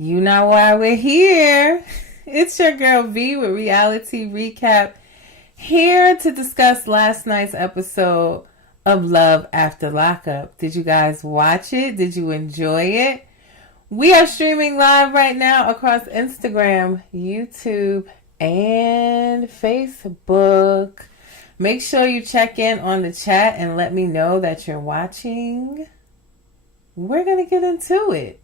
You know why we're here. It's your girl V with Reality Recap, here to discuss last night's episode of Love After Lockup. Did you guys watch it? Did you enjoy it? We are streaming live right now across Instagram, YouTube, and Facebook. Make sure you check in on the chat and let me know that you're watching. We're going to get into it.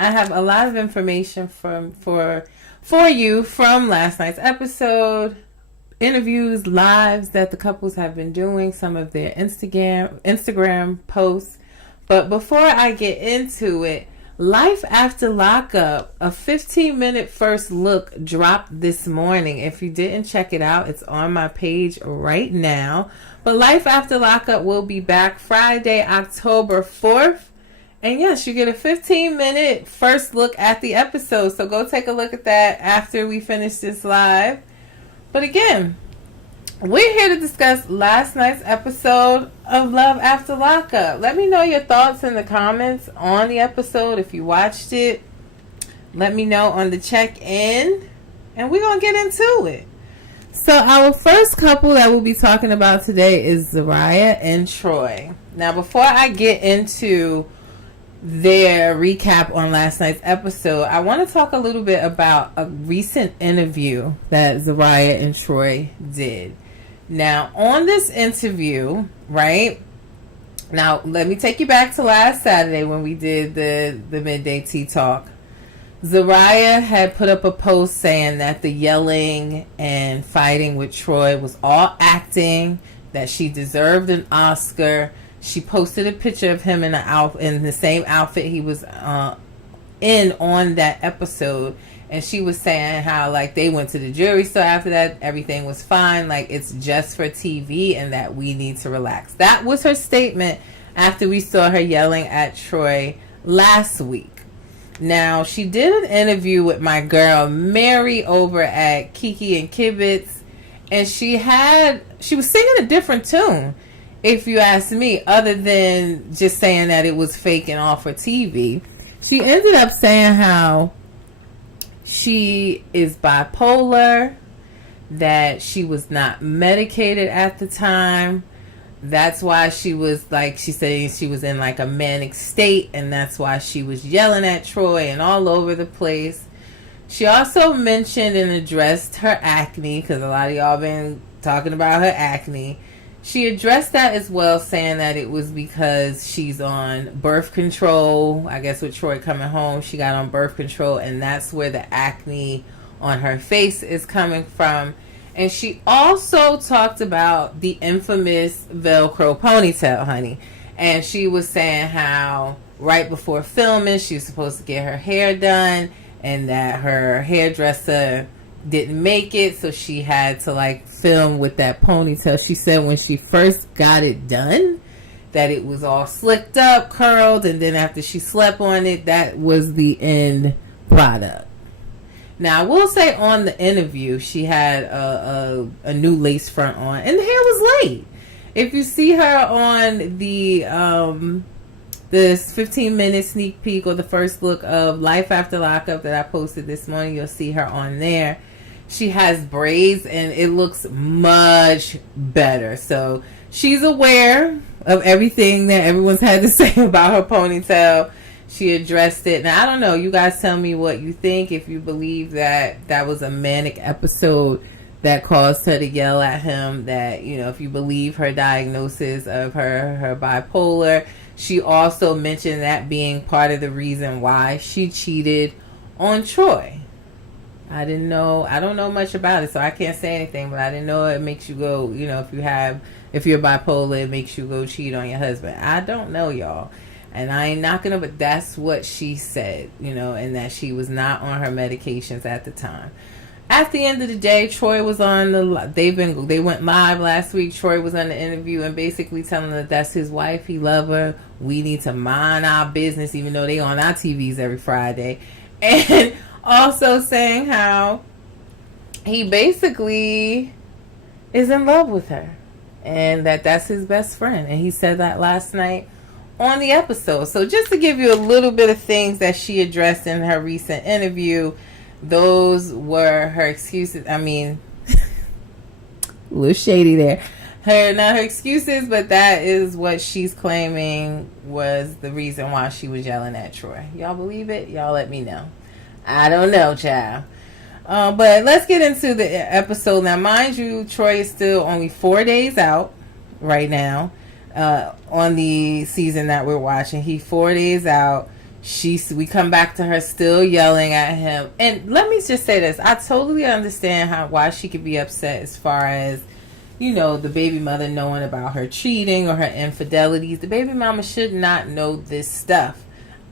I have a lot of information for you from last night's episode, interviews, lives that the couples have been doing, some of their Instagram posts. But before I get into it, Life After Lockup, a 15-minute first look dropped this morning. If you didn't check it out, it's on my page right now. But Life After Lockup will be back Friday, October 4th. And yes, you get a 15-minute first look at the episode. So go take a look at that after we finish this live. But again, we're here to discuss last night's episode of Love After Lockup. Let me know your thoughts in the comments on the episode. If you watched it, let me know on the check-in. And we're going to get into it. So our first couple that we'll be talking about today is Zeruiah and Troy. Now, before I get into their recap on last night's episode, I want to talk a little bit about a recent interview that Zeruiah and Troy did. Now, on this interview, right? Now, let me take you back to last Saturday when we did the midday tea talk. Zeruiah had put up a post saying that the yelling and fighting with Troy was all acting, that she deserved an Oscar. She posted a picture of him in the same outfit he was in on that episode. And she was saying how, like, they went to the jewelry store after that. Everything was fine. Like, it's just for TV and that we need to relax. That was her statement after we saw her yelling at Troy last week. Now, she did an interview with my girl Mary over at Kiki and Kibitz. And she was singing a different tune, if you ask me, other than just saying that it was fake and all for TV. She ended up saying how she is bipolar, that she was not medicated at the time. That's why she was, like, she said she was in like a manic state, and that's why she was yelling at Troy and all over the place. She also mentioned and addressed her acne, because a lot of y'all been talking about her acne. She addressed that as well, saying that it was because she's on birth control. I guess with Troy coming home, she got on birth control, and that's where the acne on her face is coming from. And she also talked about the infamous Velcro ponytail, honey. And she was saying how right before filming, she was supposed to get her hair done, and that her hairdresser didn't make it, so she had to like film with that ponytail. She said when she first got it done that it was all slicked up, curled, and then after she slept on it, that was the end product. Now, I will say on the interview, she had a new lace front on, and the hair was laid. If you see her on this 15-minute sneak peek or the first look of Life After Lockup that I posted this morning, you'll see her on there. She has braids, and it looks much better. So she's aware of everything that everyone's had to say about her ponytail. She addressed it. Now, I don't know. You guys tell me what you think. If you believe that that was a manic episode that caused her to yell at him. That, you know, if you believe her diagnosis of her bipolar. She also mentioned that being part of the reason why she cheated on Troy. I don't know much about it, so I can't say anything, but I didn't know it makes you go, you know, if you're bipolar, it makes you go cheat on your husband. I don't know, y'all. And I ain't knocking her, but that's what she said, you know, and that she was not on her medications at the time. At the end of the day, Troy was on they went live last week. Troy was on the interview and basically telling her that that's his wife. He love her. We need to mind our business, even though they on our TVs every Friday. And also saying how he basically is in love with her and that's his best friend. And he said that last night on the episode. So just to give you a little bit of things that she addressed in her recent interview, those were her excuses. I mean, a little shady there. Not her excuses, but that is what she's claiming was the reason why she was yelling at Troy. Y'all believe it? Y'all let me know. I don't know, child. But let's get into the episode. Now, mind you, Troy is still only 4 days out right now on the season that we're watching. He's 4 days out. We come back to her still yelling at him. And let me just say this. I totally understand why she could be upset as far as, you know, the baby mother knowing about her cheating or her infidelities. The baby mama should not know this stuff.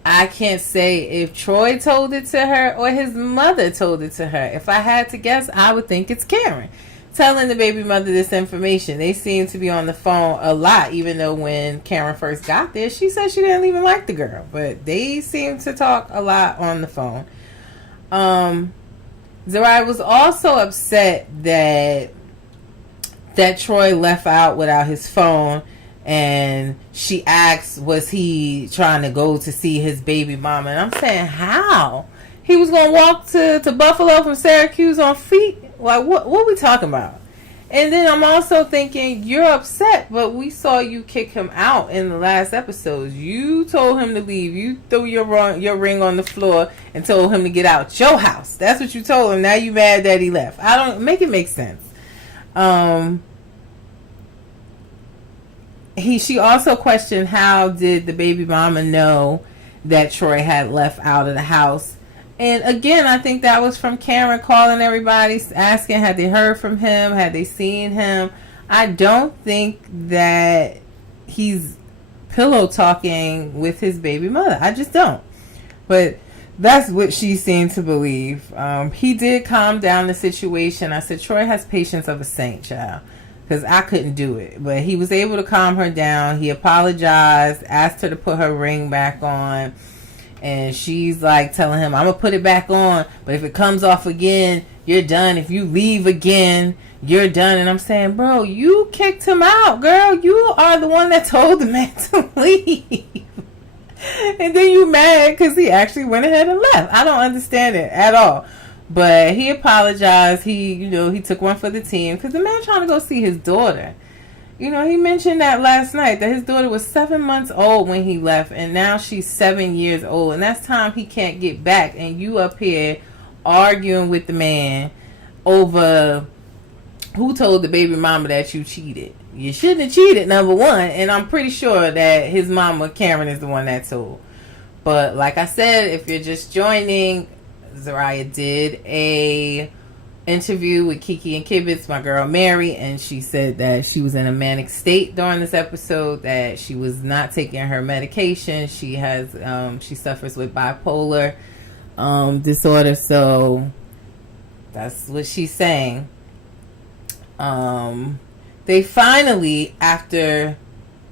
I can't say if Troy told it to her or his mother told it to her. If I had to guess, I would think it's Karen telling the baby mother this information. They seem to be on the phone a lot, even though when Karen first got there, she said she didn't even like the girl. But they seem to talk a lot on the phone. Zeruiah was also upset that Troy left out without his phone, and she asked, was he trying to go to see his baby mama? And I'm saying, how? He was going to walk to Buffalo from Syracuse on feet? Like, what are we talking about? And then I'm also thinking, you're upset, but we saw you kick him out in the last episodes. You told him to leave. You threw your ring on the floor and told him to get out your house. That's what you told him. Now you mad that he left. I don't make it make sense. She also questioned, how did the baby mama know that Troy had left out of the house? And again, I think that was from Karen calling everybody, asking, had they heard from him? Had they seen him? I don't think that he's pillow talking with his baby mother. I just don't. But that's what she seemed to believe. He did calm down the situation. I said, Troy has patience of a saint, child, because I couldn't do it. But he was able to calm her down. He apologized, asked her to put her ring back on. And she's like telling him, I'm going to put it back on, but if it comes off again, you're done. If you leave again, you're done. And I'm saying, bro, you kicked him out, girl. You are the one that told the man to leave. And then you mad because he actually went ahead and left. I don't understand it at all. But he apologized. He took one for the team because the man trying to go see his daughter. You know, he mentioned that last night, that his daughter was 7 months old when he left, and now she's 7 years old, and that's time he can't get back. And you up here arguing with the man over who told the baby mama that you cheated. You shouldn't have cheated, number one, and I'm pretty sure that his mama, Karen, is the one that told. But like I said, if you're just joining, Zeruiah did a interview with Kiki and Kibitz, my girl Mary, and she said that she was in a manic state during this episode, that she was not taking her medication. She suffers with bipolar disorder, so that's what she's saying. They finally, after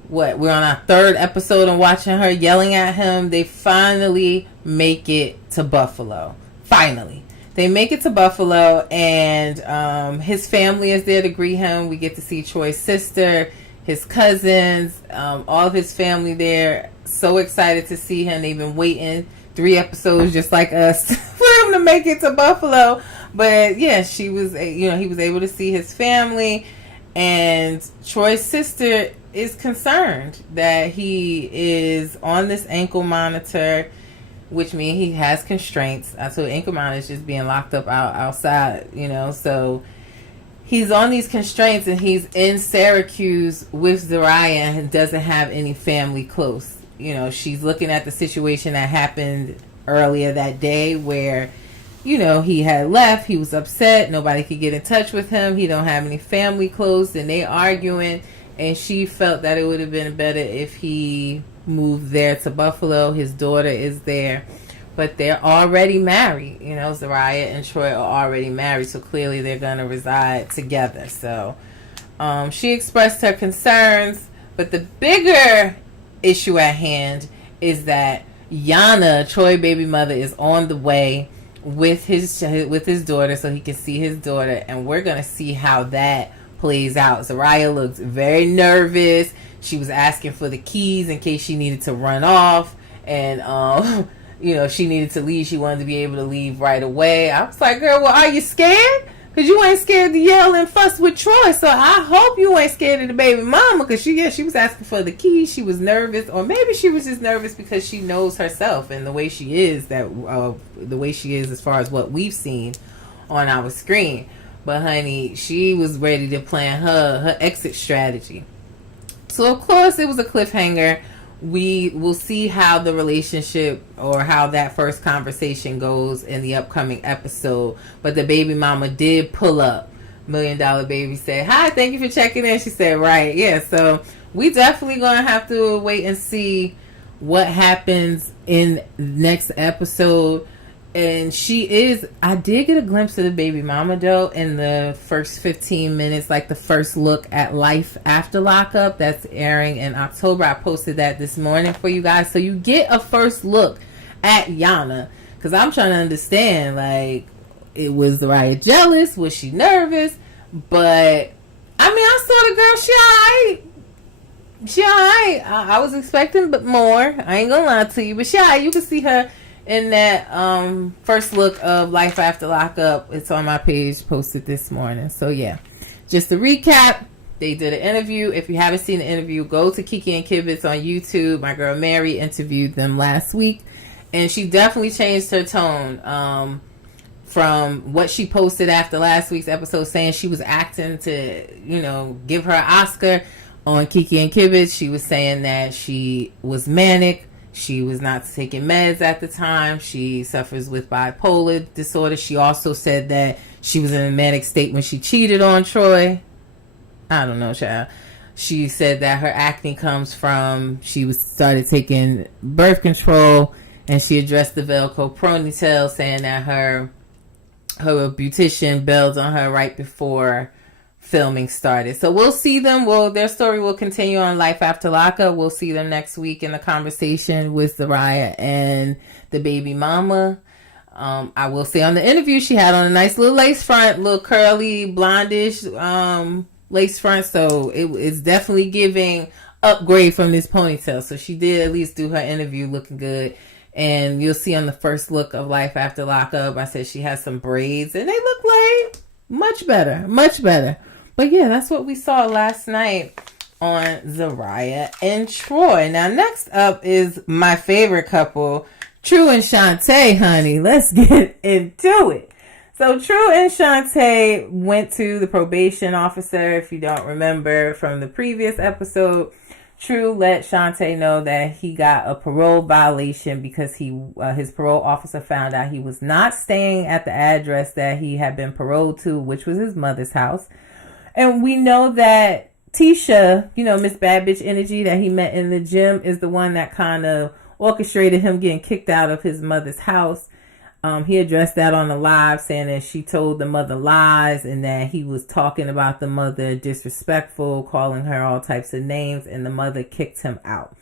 we're on our third episode and watching her yelling at him, they finally make it to Buffalo. Finally. They make it to Buffalo, and his family is there to greet him. We get to see Troy's sister, his cousins, all of his family there. So excited to see him. They've been waiting 3 episodes just like us for him to make it to Buffalo. But yeah, he was able to see his family, and Troy's sister is concerned that he is on this ankle monitor, which means he has constraints. So ankle monitor is just being locked up outside, so he's on these constraints, and he's in Syracuse with Zeruiah and doesn't have any family close. She's looking at the situation that happened earlier that day where, he had left. He was upset. Nobody could get in touch with him. He don't have any family close, and they arguing. And she felt that it would have been better if he moved there to Buffalo. His daughter is there, but they're already married. Zeruiah and Troy are already married, so clearly they're going to reside together. So she expressed her concerns, but the bigger issue at hand is that Yana, Troy baby mother, is on the way with his daughter so he can see his daughter, and we're going to see how that plays out. Zeruiah looked very nervous. She was asking for the keys in case she needed to run off. And, if she needed to leave, she wanted to be able to leave right away. I was like, girl, well, are you scared? Because you ain't scared to yell and fuss with Troy. So I hope you ain't scared of the baby mama. Because she was asking for the keys. She was nervous. Or maybe she was just nervous because she knows herself and the way she is, as far as what we've seen on our screen. But honey, she was ready to plan her exit strategy. So of course it was a cliffhanger. We will see how the relationship or how that first conversation goes in the upcoming episode. But the baby mama did pull up. $1 Million Baby said, "Hi, thank you for checking in." She said, "Right, yeah." So we definitely gonna have to wait and see what happens in next episode. And I did get a glimpse of the baby mama though in the first 15 minutes, like the first look at Life After Lockup. That's airing in October. I posted that this morning for you guys. So you get a first look at Yana. Because I'm trying to understand, like, was Zeruiah jealous? Was she nervous? But, I mean, I saw the girl, she alright. I was expecting but more. I ain't gonna lie to you. But she alright. You can see her in that first look of Life After Lockup. It's on my page, posted this morning. So yeah, just to recap, they did an interview. If you haven't seen the interview, go to Kiki and Kibitz on YouTube. My girl Mary interviewed them last week, and she definitely changed her tone from what she posted after last week's episode, saying she was acting to give her an Oscar. On Kiki and Kibitz, she was saying that she was manic. She was not taking meds at the time. She suffers with bipolar disorder. She also said that she was in a manic state when she cheated on Troy. I don't know, child. She said that her acne comes from she started taking birth control, and she addressed the Velcro ponytail, saying that her beautician bailed on her right before filming started. So we'll see them. Their story will continue on Life After Lockup. We'll see them next week in the conversation with Zeruiah and the baby mama. I will say on the interview, she had on a nice little lace front, little curly, blondish lace front. So it's definitely giving upgrade from this ponytail. So she did at least do her interview looking good. And you'll see on the first look of Life After Lockup, I said she has some braids and they look like much better, much better. But yeah, that's what we saw last night on Zeruiah and Troy. Now, next up is my favorite couple, True and Shantae, honey. Let's get into it. So True and Shantae went to the probation officer. If you don't remember from the previous episode, True let Shantae know that he got a parole violation because his parole officer found out he was not staying at the address that he had been paroled to, which was his mother's house. And we know that Tisha, Miss Bad Bitch Energy that he met in the gym, is the one that kind of orchestrated him getting kicked out of his mother's house. He addressed that on the live, saying that she told the mother lies and that he was talking about the mother disrespectful, calling her all types of names, and the mother kicked him out.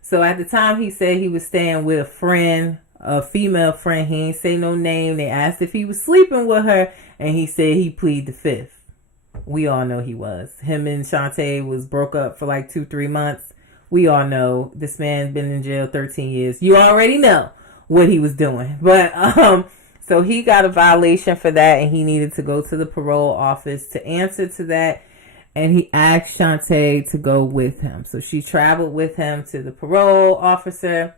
So at the time, he said he was staying with a friend, a female friend. He ain't say no name. They asked if he was sleeping with her, and he said he pleaded the fifth. We all know he was. Him and Shantae was broke up for like 2-3 months. We all know this man been in jail 13 years. You already know what he was doing. But so he got a violation for that, and he needed to go to the parole office to answer to that. And he asked Shantae to go with him. So she traveled with him to the parole officer.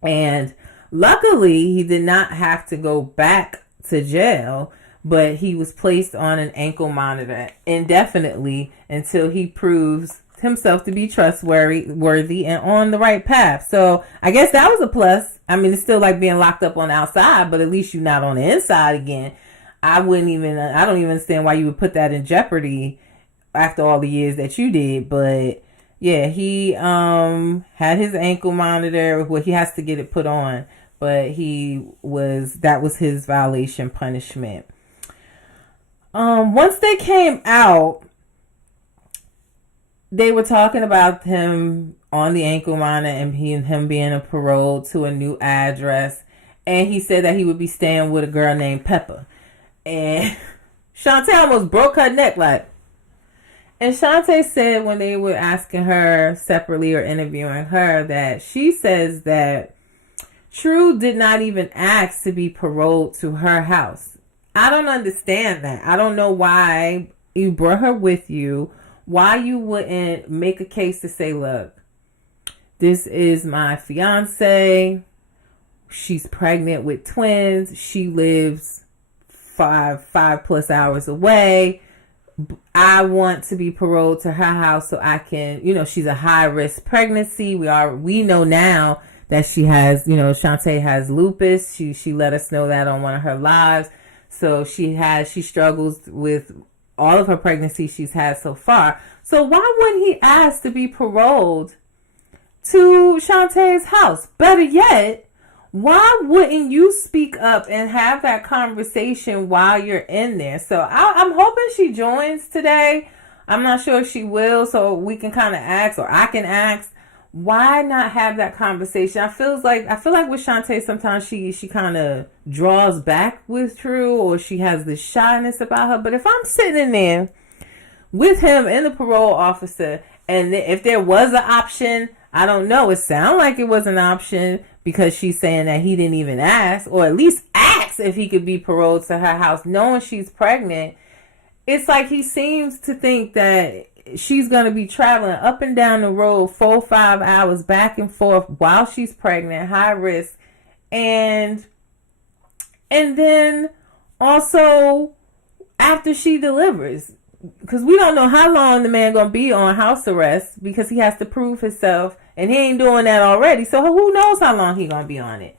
And luckily, he did not have to go back to jail, but he was placed on an ankle monitor indefinitely until he proves himself to be trustworthy and on the right path. So I guess that was a plus. I mean, it's still like being locked up on the outside, but at least you're not on the inside again. I don't even understand why you would put that in jeopardy after all the years that you did. But yeah, he had his ankle monitor. Well, he has to get it put on, but that was his violation punishment. Once they came out, they were talking about him on the ankle monitor and him being a parole to a new address. And he said that he would be staying with a girl named Pepper. And Shantae almost broke her neck like, And Shantae said when they were asking her separately or interviewing her that she says that True did not even ask to be paroled to her house. I don't understand that. I don't know why you brought her with you. Why you wouldn't make a case to say, look, this is my fiance. She's pregnant with twins. She lives five plus hours away. I want to be paroled to her house so I can, she's a high risk pregnancy. We know now that she has, Shantae has lupus. She let us know that on one of her lives. So she struggles with all of her pregnancies she's had so far. So why wouldn't he ask to be paroled to Shantae's house? Better yet, why wouldn't you speak up and have that conversation while you're in there? So I'm hoping she joins today. I'm not sure if she will, so we can kind of ask, or I can ask, why not have that conversation? I feel like with Shantae, sometimes she kind of draws back with True, or she has this shyness about her. But if I'm sitting in there with him and the parole officer, and if there was an option, I don't know. It sounded like it was an option because she's saying that he didn't even ask, or at least ask if he could be paroled to her house, knowing she's pregnant. It's like he seems to think that she's going to be traveling up and down the road 4-5 hours back and forth while she's pregnant, high risk. And then also after she delivers, because we don't know how long the man going to be on house arrest because he has to prove himself, and he ain't doing that already. So who knows how long he going to be on it.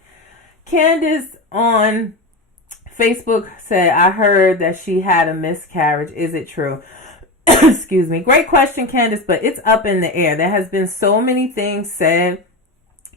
Candace on Facebook said, I heard that she had a miscarriage. Is it true? Excuse me. Great question, Candace, but it's up in the air. There has been so many things said.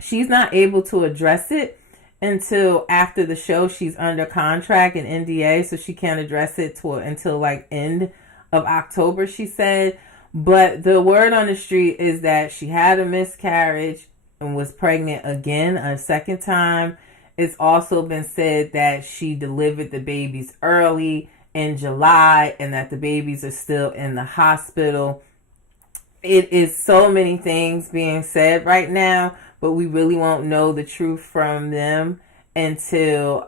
She's not able to address it until after the show. She's under contract and NDA, so she can't address it until like end of October, she said. But the word on the street is that she had a miscarriage and was pregnant again a second time. It's also been said that she delivered the babies early in July and that the babies are still in the hospital. It is so many things being said right now, but we really won't know the truth from them until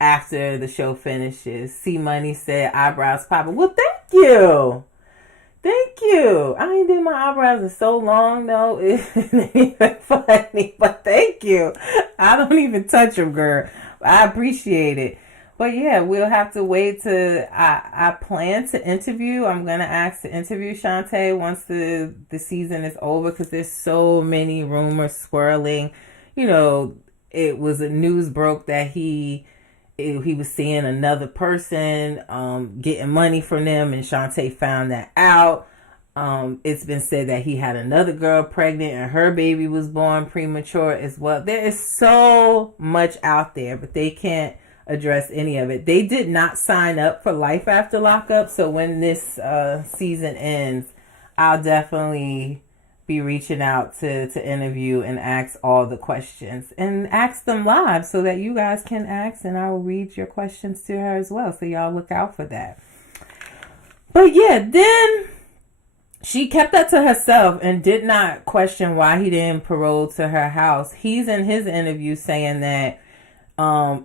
after the show finishes. C Money said eyebrows popping. Well, thank you. Thank you. I ain't did my eyebrows in so long, though. It's even funny, but thank you. I don't even touch them, girl. I appreciate it. But yeah, we'll have to wait to, I plan to interview. I'm going to ask to interview Shantae once the season is over, because there's so many rumors swirling. It was a news broke that he was seeing another person, getting money from them, and Shantae found that out. It's been said that he had another girl pregnant and her baby was born premature as well. There is so much out there, but they can't address any of it. They did not sign up for Life After Lockup, so when this season ends, I'll definitely be reaching out to interview and ask all the questions, and ask them live so that you guys can ask, and I will read your questions to her as well, so y'all look out for that. But yeah, then she kept that to herself and did not question why he didn't parole to her house. He's in his interview saying that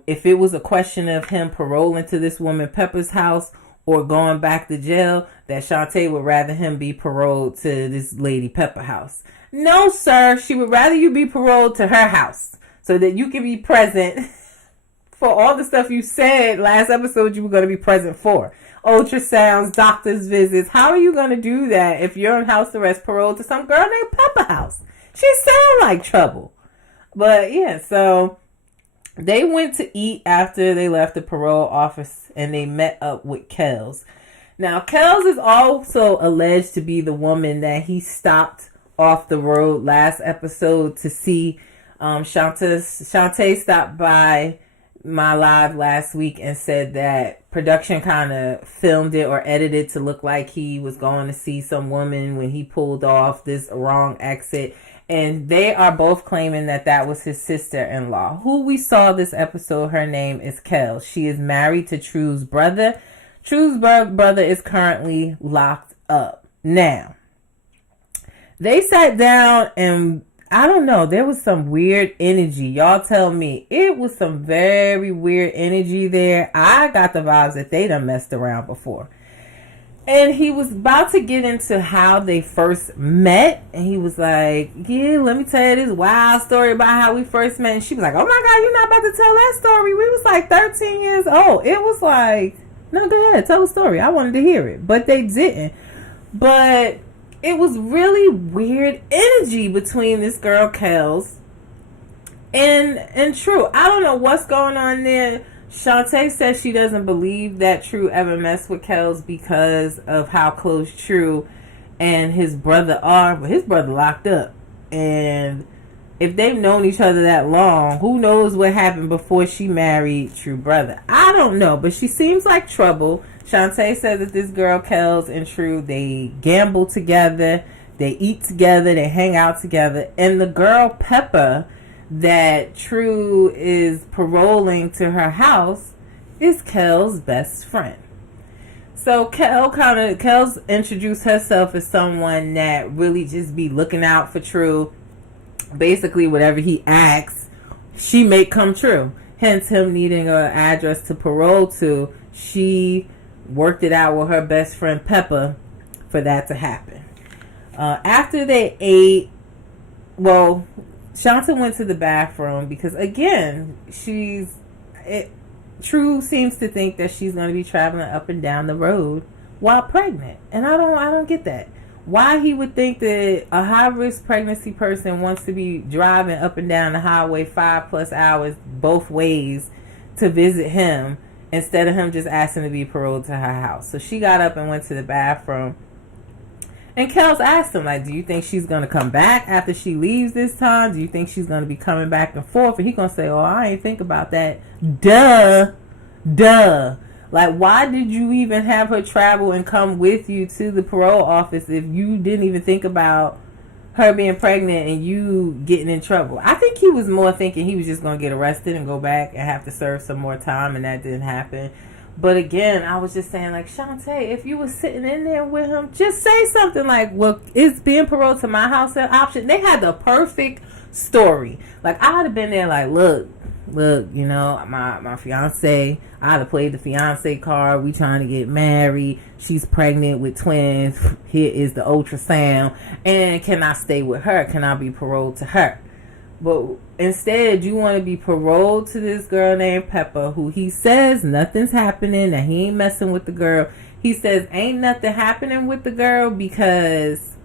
if it was a question of him paroling to this woman Pepper's house or going back to jail, that Shantae would rather him be paroled to this lady Pepper house. No, sir. She would rather you be paroled to her house so that you can be present for all the stuff you said last episode you were going to be present for. Ultrasounds, doctor's visits. How are you going to do that if you're on house arrest paroled to some girl named Pepper house? She sound like trouble. But yeah, so they went to eat after they left the parole office, and they met up with Kels. Now, Kels is also alleged to be the woman that he stopped off the road last episode to see. Shantae stopped by my live last week and said that production kind of filmed it or edited to look like he was going to see some woman when he pulled off this wrong exit. And they are both claiming that that was his sister-in-law, who we saw this episode. Her name is Kel. She is married to True's brother. True's brother is currently locked up. Now, they sat down and I don't know, there was some weird energy. Y'all tell me. It was some very weird energy there. I got the vibes that they done messed around before. And he was about to get into how they first met. And he was like, yeah, let me tell you this wild story about how we first met. And she was like, oh my God, you're not about to tell that story. We was like 13 years old. It was like, no, go ahead, tell the story. I wanted to hear it. But they didn't. But it was really weird energy between this girl, Kels, and True. I don't know what's going on there. Shantae says she doesn't believe that True ever messed with Kels because of how close True and his brother are. But his brother locked up. And if they've known each other that long, who knows what happened before she married True brother. I don't know. But she seems like trouble. Shantae says that this girl, Kels and True, they gamble together, they eat together, they hang out together. And the girl, Pepper, that True is paroling to her house is Kels' best friend. So Kels introduced herself as someone that really just be looking out for True. Basically, whatever he asks, she make come true. Hence him needing an address to parole to. She worked it out with her best friend Pepper for that to happen. After they ate, well, Shanta went to the bathroom because again, True seems to think that she's going to be traveling up and down the road while pregnant, and I don't get that. Why he would think that a high risk pregnancy person wants to be driving up and down the highway 5+ hours both ways to visit him, instead of him just asking to be paroled to her house. So she got up and went to the bathroom. And Kels asked him, like, do you think she's going to come back after she leaves this time? Do you think she's going to be coming back and forth? And he going to say, oh, I ain't think about that. Duh. Like, why did you even have her travel and come with you to the parole office if you didn't even think about her being pregnant and you getting in trouble? I think he was more thinking he was just going to get arrested and go back and have to serve some more time, and that didn't happen. But again, I was just saying, like, Shantae, if you were sitting in there with him, just say something like, well, is being paroled to my house an option? They had the perfect story. Like, I'd have been there like, look, you know, my fiance, I'd have played the fiance card. We trying to get married. She's pregnant with twins. Here is the ultrasound. And can I stay with her? Can I be paroled to her? But instead, you want to be paroled to this girl named Pepper, who he says nothing's happening, that he ain't messing with the girl. He says ain't nothing happening with the girl because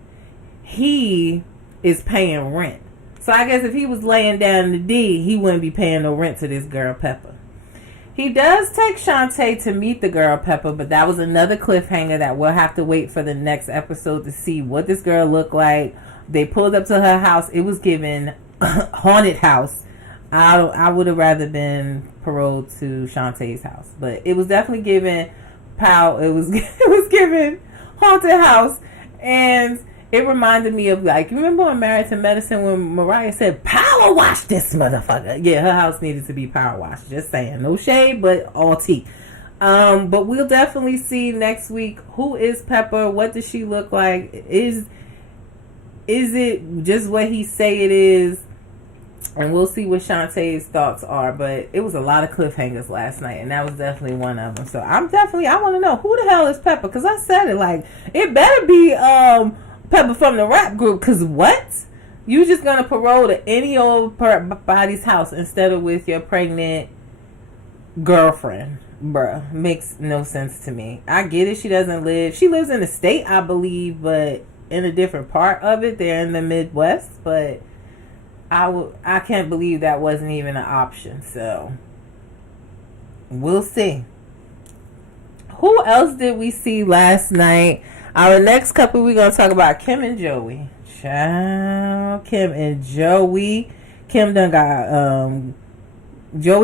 he is paying rent. So I guess if he was laying down the D, he wouldn't be paying no rent to this girl Pepper. He does take Shantae to meet the girl Pepper, but that was another cliffhanger that we'll have to wait for the next episode to see what this girl looked like. They pulled up to her house. It was given haunted house. I would have rather been paroled to Shantae's house, but it was definitely given it was given haunted house. And it reminded me of, like, you remember on Married to Medicine when Mariah said power wash this motherfucker? Yeah, her house needed to be power washed. Just saying, no shade, but all tea. But we'll definitely see next week who is Pepper, what does she look like, is it just what he say it is? And we'll see what Shantae's thoughts are. But it was a lot of cliffhangers last night, and that was definitely one of them. So I want to know, who the hell is Pepper? Because I said it, like, it better be Pepper from the rap group. Because what? You just going to parole to any old body's house instead of with your pregnant girlfriend? Bruh, makes no sense to me. I get it. She lives in the state, I believe, but in a different part of it. They're in the Midwest, but I can't believe that wasn't even an option. So we'll see. Who else did we see last night? Our next couple, we're gonna talk about Kim and Joey. Child, Kim and Joey. Joey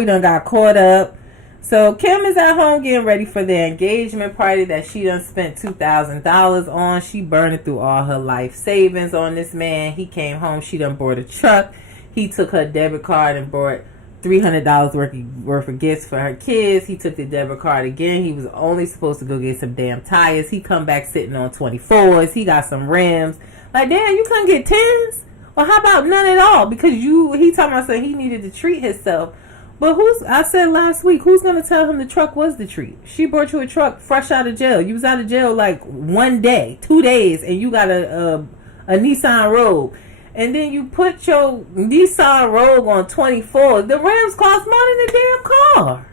done got caught up. So Kim is at home getting ready for their engagement party that she done spent $2,000 on. She burned through all her life savings on this man. He came home. She done bought a truck. He took her debit card and bought $300 worth of gifts for her kids. He took the debit card again. He was only supposed to go get some damn tires. He come back sitting on 24s. He got some rims. Like, damn, you couldn't get 10s? Well, how about none at all? Because he talking about saying he needed to treat himself. But I said last week, who's going to tell him the truck was the treat? She brought you a truck fresh out of jail. You was out of jail like 1 day, 2 days, and you got a Nissan Rogue. And then you put your Nissan Rogue on 24. The rims cost more than the damn car.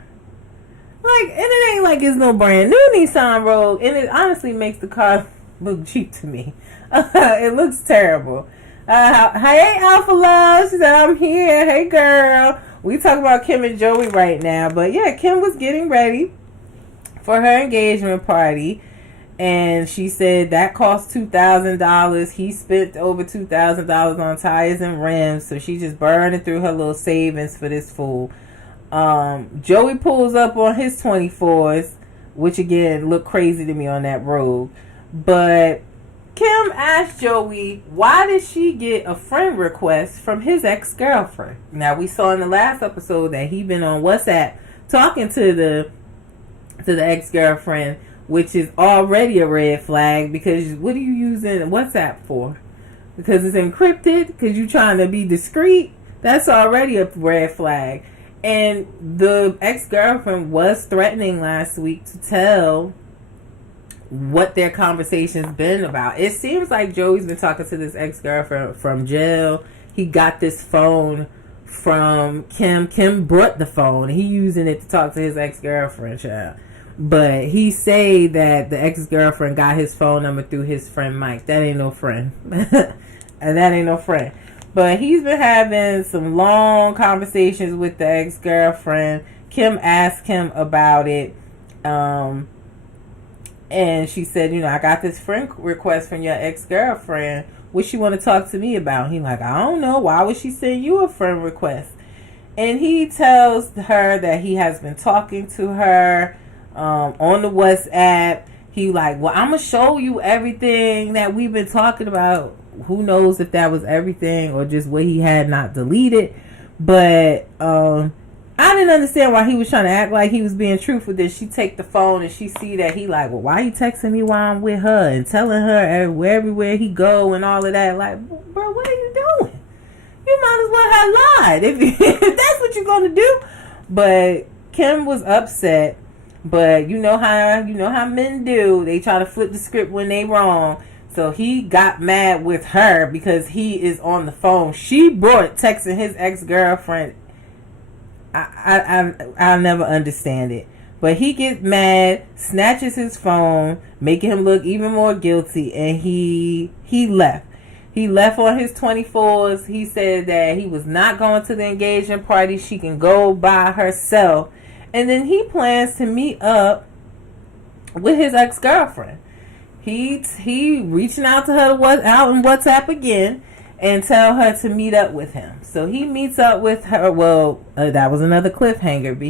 Like, and it ain't like it's no brand new Nissan Rogue. And it honestly makes the car look cheap to me. It looks terrible. Hey, Alpha Love. She said, I'm here. Hey, girl. We talk about Kim and Joey right now. But, yeah, Kim was getting ready for her engagement party. And she said that cost $2,000. He spent over $2,000 on tires and rims. So she just burning through her little savings for this fool. Joey pulls up on his 24s, which again looked crazy to me on that road. But Kim asked Joey, why did she get a friend request from his ex-girlfriend? Now, we saw in the last episode that he been on WhatsApp talking to the ex-girlfriend, which is already a red flag, because what are you using WhatsApp for? Because it's encrypted? Because you're trying to be discreet? That's already a red flag. And the ex-girlfriend was threatening last week to tell what their conversation's been about. It seems like Joey's been talking to this ex-girlfriend from jail. He got this phone from Kim. Kim brought the phone. He using it to talk to his ex-girlfriend, child. But he say that the ex-girlfriend got his phone number through his friend Mike. That ain't no friend. And that ain't no friend. But he's been having some long conversations with the ex-girlfriend. Kim asked him about it. And she said, I got this friend request from your ex-girlfriend. What she want to talk to me about? He like, I don't know. Why would she send you a friend request? And he tells her that he has been talking to her on the WhatsApp. He like, well, I'm going to show you everything that we've been talking about. Who knows if that was everything or just what he had not deleted. But I didn't understand why he was trying to act like he was being truthful. Then she take the phone and she see that he like, well, why he texting me while I'm with her and telling her everywhere he go and all of that. Like, bro, what are you doing? You might as well have lied if that's what you're going to do. But Kim was upset. But you know how men do. They try to flip the script when they wrong. So he got mad with her because he is on the phone. She brought texting his ex-girlfriend. I'll never understand it. But he gets mad, snatches his phone, making him look even more guilty, and he left. He left on his 24s. He said that he was not going to the engagement party. She can go by herself. And then he plans to meet up with his ex-girlfriend. He reaching out to her out in WhatsApp again and tell her to meet up with him. So he meets up with her. Well, that was another cliffhanger. But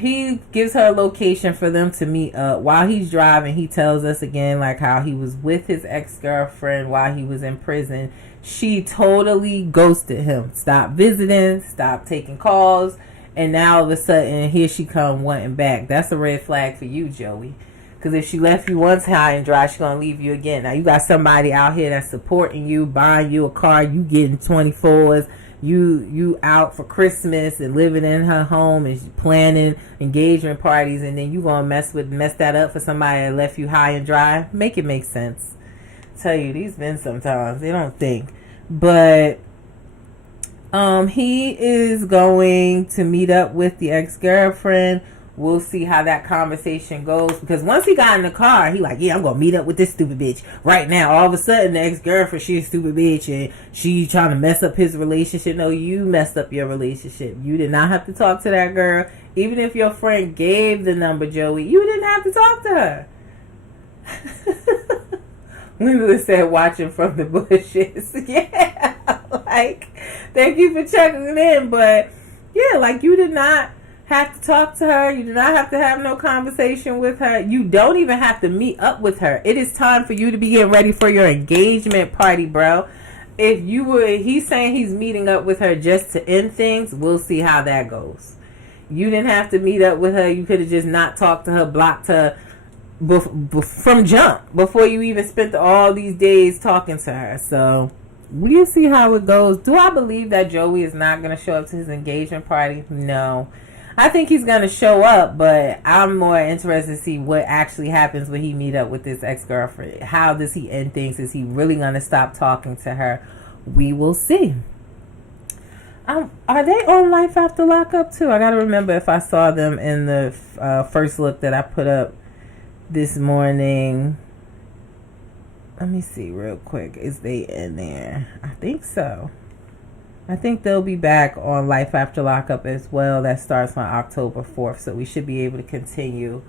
he gives her a location for them to meet up. While he's driving, he tells us again like how he was with his ex-girlfriend while he was in prison. She totally ghosted him. Stopped visiting. Stopped taking calls. And now all of a sudden, here she come wanting back. That's a red flag for you, Joey. Because if she left you once high and dry, she's going to leave you again. Now, you got somebody out here that's supporting you, buying you a car, you getting 24s, you out for Christmas and living in her home and planning engagement parties, and then you going to mess that up for somebody that left you high and dry. Make it make sense. I tell you, these men sometimes, they don't think. But he is going to meet up with the ex-girlfriend. We'll see how that conversation goes. Because once he got in the car, he like, yeah, I'm going to meet up with this stupid bitch right now. All of a sudden, the ex-girlfriend, she's a stupid bitch. And she trying to mess up his relationship. No, you messed up your relationship. You did not have to talk to that girl. Even if your friend gave the number, Joey, you didn't have to talk to her. Lila said, watching from the bushes. Yeah. Like, thank you for checking in. But, yeah, like, you did not have to talk to her. You do not have to have no conversation with her. You don't even have to meet up with her. It is time for you to be getting ready for your engagement party, bro. if you were, he's saying he's meeting up with her just to end things, we'll see how that goes. You didn't have to meet up with her. You could have just not talked to her, blocked her from jump before you even spent all these days talking to her. So we'll see how it goes. Do I believe that Joey is not going to show up to his engagement party? No. I think he's going to show up, but I'm more interested to see what actually happens when he meet up with this ex-girlfriend. How does he end things? Is he really going to stop talking to her? We will see. Are they on Life After Lockup too? I got to remember if I saw them in the first look that I put up this morning. Let me see real quick. Is they in there? I think so. I think they'll be back on Life After Lockup as well. That starts on October 4th. So we should be able to continue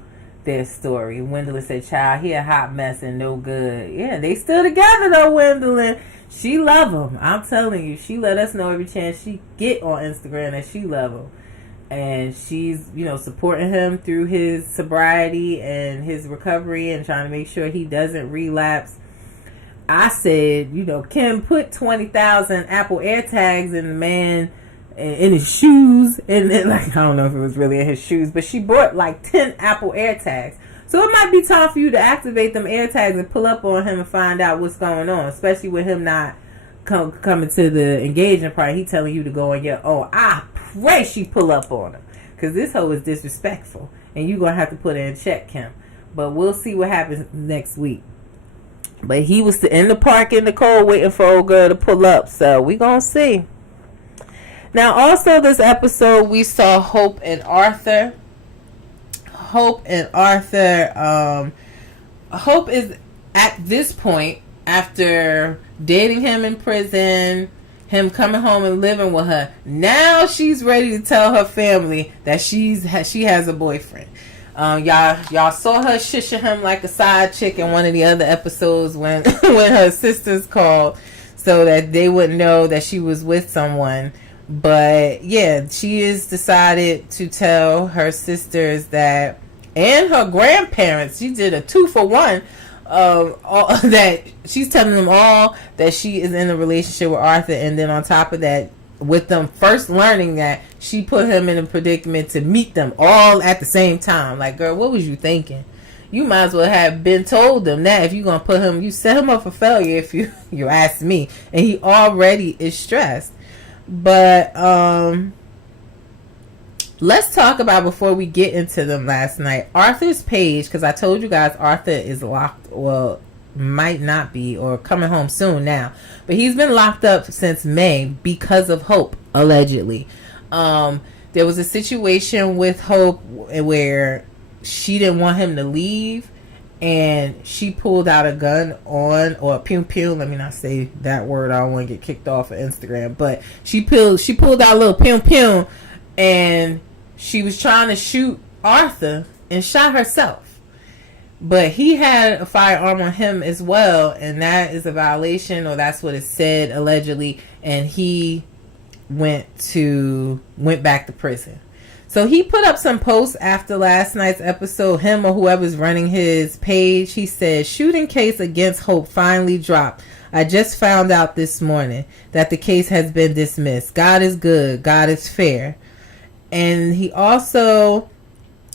their story. Gwendolyn said, child, he a hot mess and no good. Yeah, they still together though, Gwendolyn. She love him. I'm telling you. She let us know every chance she get on Instagram that she love him. And she's, supporting him through his sobriety and his recovery and trying to make sure he doesn't relapse. I said, Kim put 20,000 Apple AirTags in the man in his shoes. And then, I don't know if it was really in his shoes, but she bought 10 Apple AirTags. So it might be time for you to activate them AirTags and pull up on him and find out what's going on, especially with him not coming to the engagement party. He telling you to go on your own. I pray she pull up on him, because this hoe is disrespectful, and you going to have to put her in check, Kim. But we'll see what happens next week. But he was in the park in the cold waiting for old girl to pull up. So we going to see. Now, also this episode, we saw Hope and Arthur. Hope is at this point, after dating him in prison, him coming home and living with her, now she's ready to tell her family that she has a boyfriend. Y'all saw her shushing him like a side chick in one of the other episodes when her sisters called so that they wouldn't know that she was with someone. But yeah, she has decided to tell her sisters that, and her grandparents, she did a 2-for-1, that she's telling them all that she is in a relationship with Arthur, and then on top of that, with them first learning that, she put him in a predicament to meet them all at the same time. Like, girl, what was you thinking? You might as well have been told them that. If you're going to put him, you set him up for failure, if you ask me. And he already is stressed. But let's talk about, before we get into them last night, Arthur's page, because I told you guys Arthur is locked, well, might not be, or coming home soon now, but he's been locked up since May because of Hope, allegedly. There was a situation with Hope where she didn't want him to leave, and she pulled out a gun or pew pew, let me not say that word, I don't want to get kicked off of Instagram, but she pulled out a little pew pew, and she was trying to shoot Arthur and shot herself. But he had a firearm on him as well, and that is a violation, or that's what it said, allegedly, and he went back to prison. So he put up some posts after last night's episode, him or whoever's running his page. He said, shooting case against Hope finally dropped. I just found out this morning that the case has been dismissed. God is good. God is fair. And he also...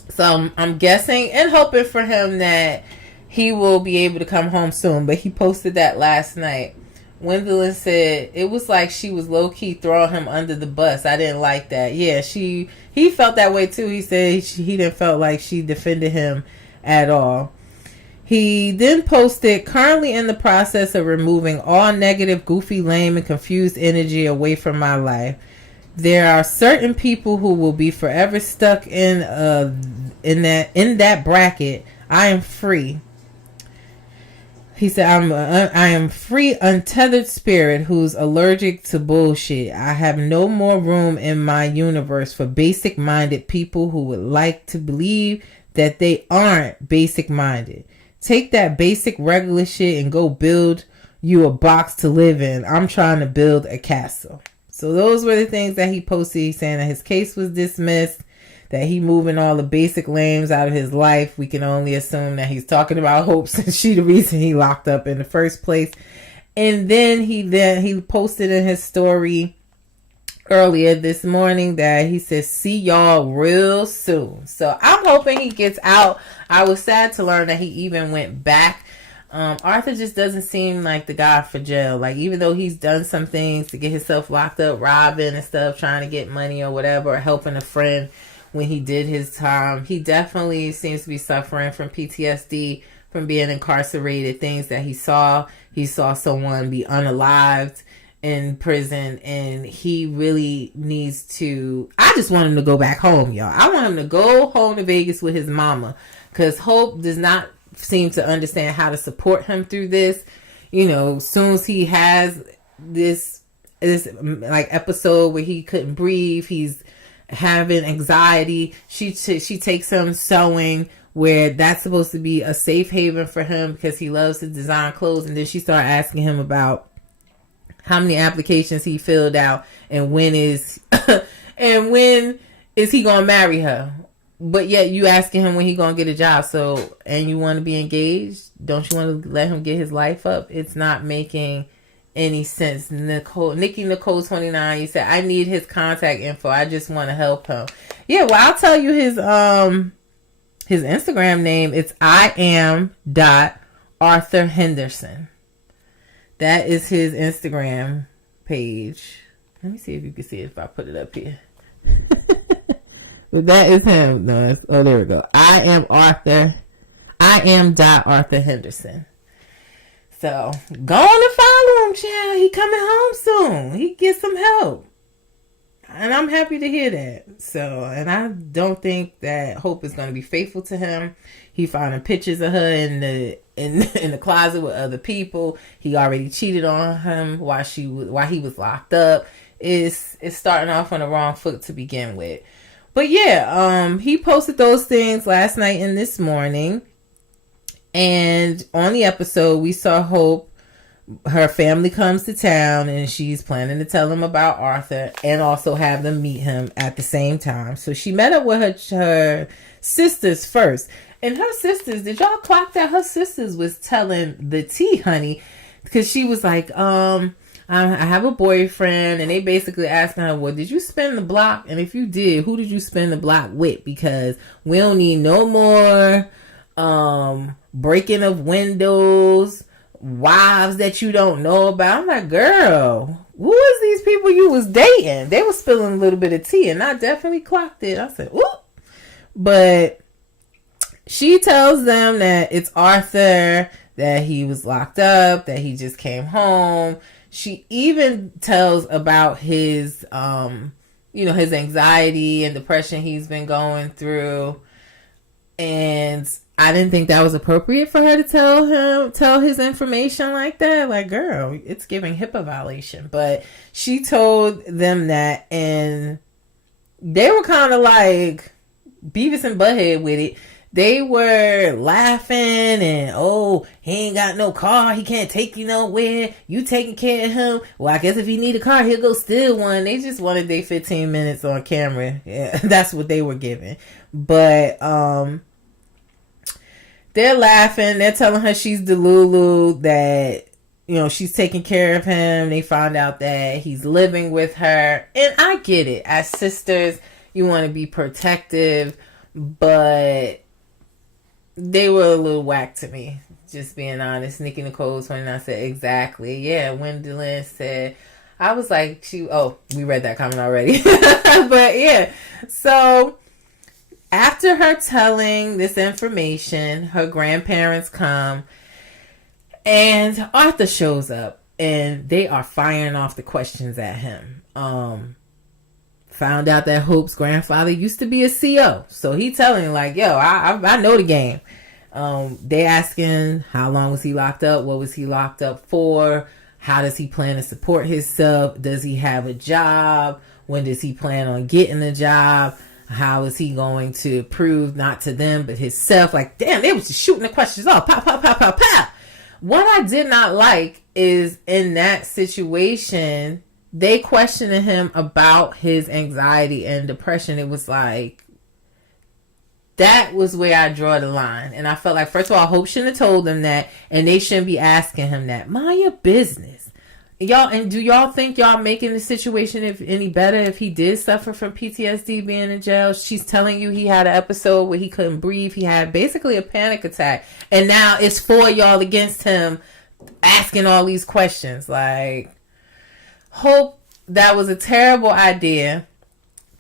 So I'm guessing and hoping for him that he will be able to come home soon. But he posted that last night. Gwendolyn said it was like she was low-key throwing him under the bus. I didn't like that. Yeah, he felt that way too. He said he didn't felt like she defended him at all. He then posted, currently in the process of removing all negative, goofy, lame, and confused energy away from my life. There are certain people who will be forever stuck in that bracket. I am free. He said, I am free, untethered spirit who's allergic to bullshit. I have no more room in my universe for basic-minded people who would like to believe that they aren't basic-minded. Take that basic regular shit and go build you a box to live in. I'm trying to build a castle. So those were the things that he posted. He's saying that his case was dismissed, that he moving all the basic lames out of his life. We can only assume that he's talking about Hope, since she the reason he locked up in the first place. And then he posted in his story earlier this morning that he says, see y'all real soon. So I'm hoping he gets out. I was sad to learn that he even went back. Arthur just doesn't seem like the guy for jail. Like, even though he's done some things to get himself locked up, robbing and stuff, trying to get money or whatever, or helping a friend when he did his time, he definitely seems to be suffering from PTSD from being incarcerated, things that he saw. He saw someone be unalived in prison, and he really needs to, I just want him to go back home, y'all. I want him to go home to Vegas with his mama, because Hope does not seem to understand how to support him through this. You know, as soon as he has this like episode where he couldn't breathe, he's having anxiety, she takes him sewing, where that's supposed to be a safe haven for him because he loves to design clothes. And then she started asking him about how many applications he filled out and when is he gonna marry her. But yet you asking him when he gonna get a job. So, and you want to be engaged? Don't you want to let him get his life up? It's not making any sense. Nikki Nicole 29, you said, I need his contact info. I just want to help him. Yeah, well, I'll tell you his Instagram name. It's I am.Arthur Henderson. That is his Instagram page. Let me see if you can see it if I put it up here. But that is him. No, there we go. I am.Arthur Henderson. So go on and follow him, child. He coming home soon. He get some help. And I'm happy to hear that. So, and I don't think that Hope is going to be faithful to him. He finding pictures of her in the closet with other people. He already cheated on him while he was locked up. It's starting off on the wrong foot to begin with. But yeah, he posted those things last night and this morning. And on the episode, we saw Hope. Her family comes to town and she's planning to tell them about Arthur and also have them meet him at the same time. So she met up with her sisters first. And her sisters, did y'all clock that? Her sisters was telling the tea, honey. Because she was like, I have a boyfriend. And they basically asking her, well, did you spin the block? And if you did, who did you spin the block with? Because we don't need no more breaking of windows, wives that you don't know about. I'm like, girl, who is these people you was dating? They were spilling a little bit of tea, and I definitely clocked it. I said, ooh. But she tells them that it's Arthur, that he was locked up, that he just came home. She even tells about his his anxiety and depression he's been going through. And I didn't think that was appropriate for her to tell his information like that. Like, girl, it's giving HIPAA violation. But she told them that, and they were kind of like Beavis and Butthead with it. They were laughing and, oh, he ain't got no car. He can't take you nowhere. You taking care of him. Well, I guess if he need a car, he'll go steal one. They just wanted their 15 minutes on camera. Yeah, that's what they were giving. But, they're laughing. They're telling her she's Delulu, that, she's taking care of him. They find out that he's living with her. And I get it. As sisters, you want to be protective, but they were a little whack to me, just being honest. Nikki Nicole 29 said, exactly. Yeah, Wendy Lynn said, I was like, we read that comment already. But yeah, so after her telling this information, her grandparents come and Arthur shows up and they are firing off the questions at him. Found out that Hope's grandfather used to be a CO. So he telling like, yo, I know the game. They asking how long was he locked up? What was he locked up for? How does he plan to support himself? Does he have a job? When does he plan on getting a job? How is he going to prove not to them but himself? Like, damn, they was just shooting the questions off. Pow, pow, pow, pow, pow. What I did not like is in that situation, they questioned him about his anxiety and depression. It was like, That was where I draw the line. And I felt like, first of all, Hope shouldn't have told him that, and they shouldn't be asking him that. Mind your business. Y'all, and do y'all think y'all making the situation any better if he did suffer from PTSD being in jail? She's telling you he had an episode where he couldn't breathe. He had basically a panic attack. And now it's for y'all against him asking all these questions. Like, Hope, that was a terrible idea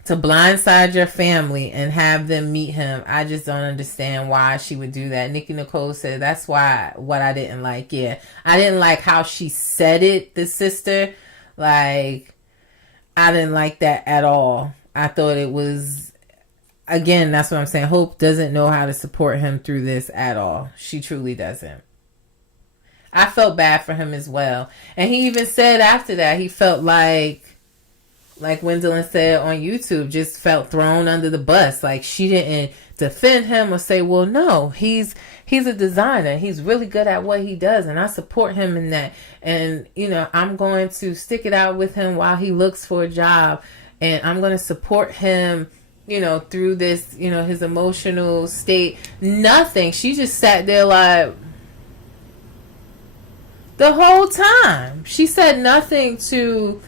to blindside your family and have them meet him. I just don't understand why she would do that. Nikki Nicole said that's why what I didn't like. Yeah, I didn't like how she said it, the sister. Like, I didn't like that at all. I thought it was, again, that's what I'm saying. Hope doesn't know how to support him through this at all. She truly doesn't. I felt bad for him as well. And he even said after that, he felt like Gwendolyn said on YouTube, just felt thrown under the bus. Like, she didn't defend him or say, well, no, he's a designer. He's really good at what he does, and I support him in that. And, you know, I'm going to stick it out with him while he looks for a job, and I'm going to support him, you know, through this, you know, his emotional state. Nothing. She just sat there like the whole time. She said nothing to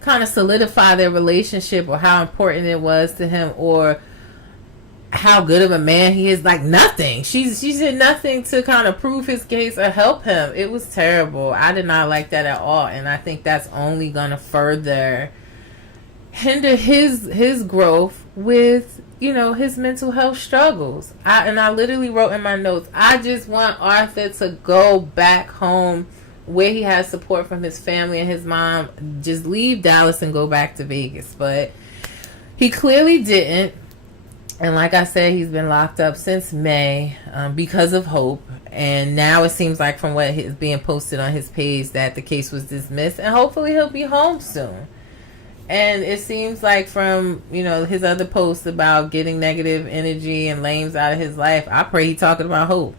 kind of solidify their relationship or how important it was to him or how good of a man he is. Like, nothing. She did nothing to kind of prove his case or help him. It was terrible. I did not like that at all, and I think that's only going to further hinder his growth with, you know, his mental health struggles. I literally wrote in my notes, I just want Arthur to go back home where he has support from his family and his mom. Just leave Dallas and go back to Vegas. But he clearly didn't. And like I said, he's been locked up since May because of Hope. And now it seems like from what is being posted on his page that the case was dismissed. And hopefully he'll be home soon. And it seems like from, you know, his other posts about getting negative energy and lames out of his life, I pray he's talking about Hope.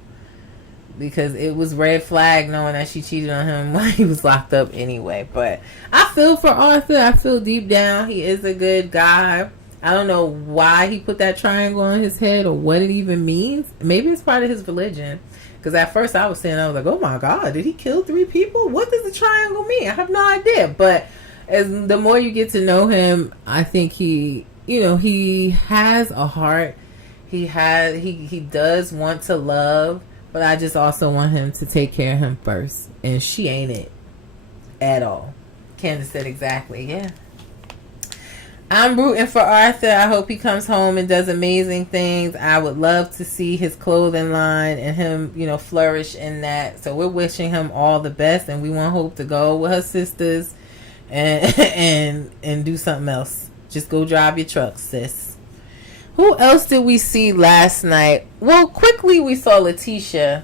Because it was red flag knowing that she cheated on him while he was locked up anyway. But I feel for Arthur. I feel deep down he is a good guy. I don't know why he put that triangle on his head or what it even means. Maybe it's part of his religion. Because at first I was like, oh my God, did he kill 3 people? What does the triangle mean? I have no idea. But as the more you get to know him, I think he has a heart. He does want to love. But I just also want him to take care of him first. And she ain't it at all. Candace said exactly, yeah. I'm rooting for Arthur. I hope he comes home and does amazing things. I would love to see his clothing line and him, you know, flourish in that. So we're wishing him all the best. And we want Hope to go with her sisters and do something else. Just go drive your truck, sis. Who else did we see last night? Well, quickly we saw Letitia.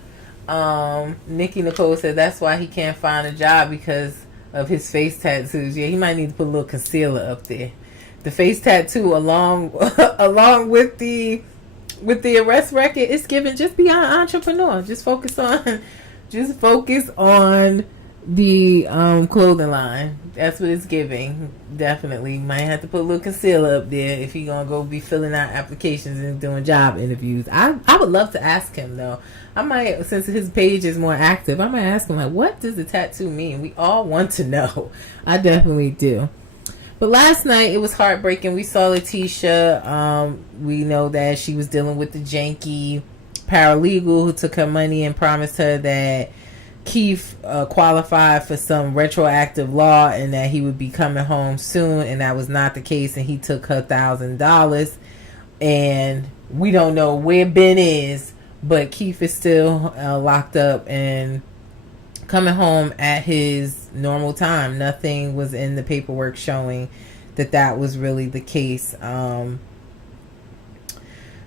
Nikki Nicole said that's why he can't find a job because of his face tattoos. Yeah, he might need to put a little concealer up there. The face tattoo along with the arrest record, it's given just be an entrepreneur. Just focus on the clothing line. That's what it's giving. Definitely might have to put a little concealer up there if you're gonna go be filling out applications and doing job interviews. I would love to ask him though. I might, since his page is more active, I might ask him, like, what does the tattoo mean? We all want to know. I definitely do. But last night it was heartbreaking. We saw Letitia. We know that she was dealing with the janky paralegal who took her money and promised her that Keith qualified for some retroactive law and that he would be coming home soon, and that was not the case, and he took her $1,000. And we don't know where Ben is, but Keith is still locked up and coming home at his normal time. Nothing was in the paperwork showing that was really the case.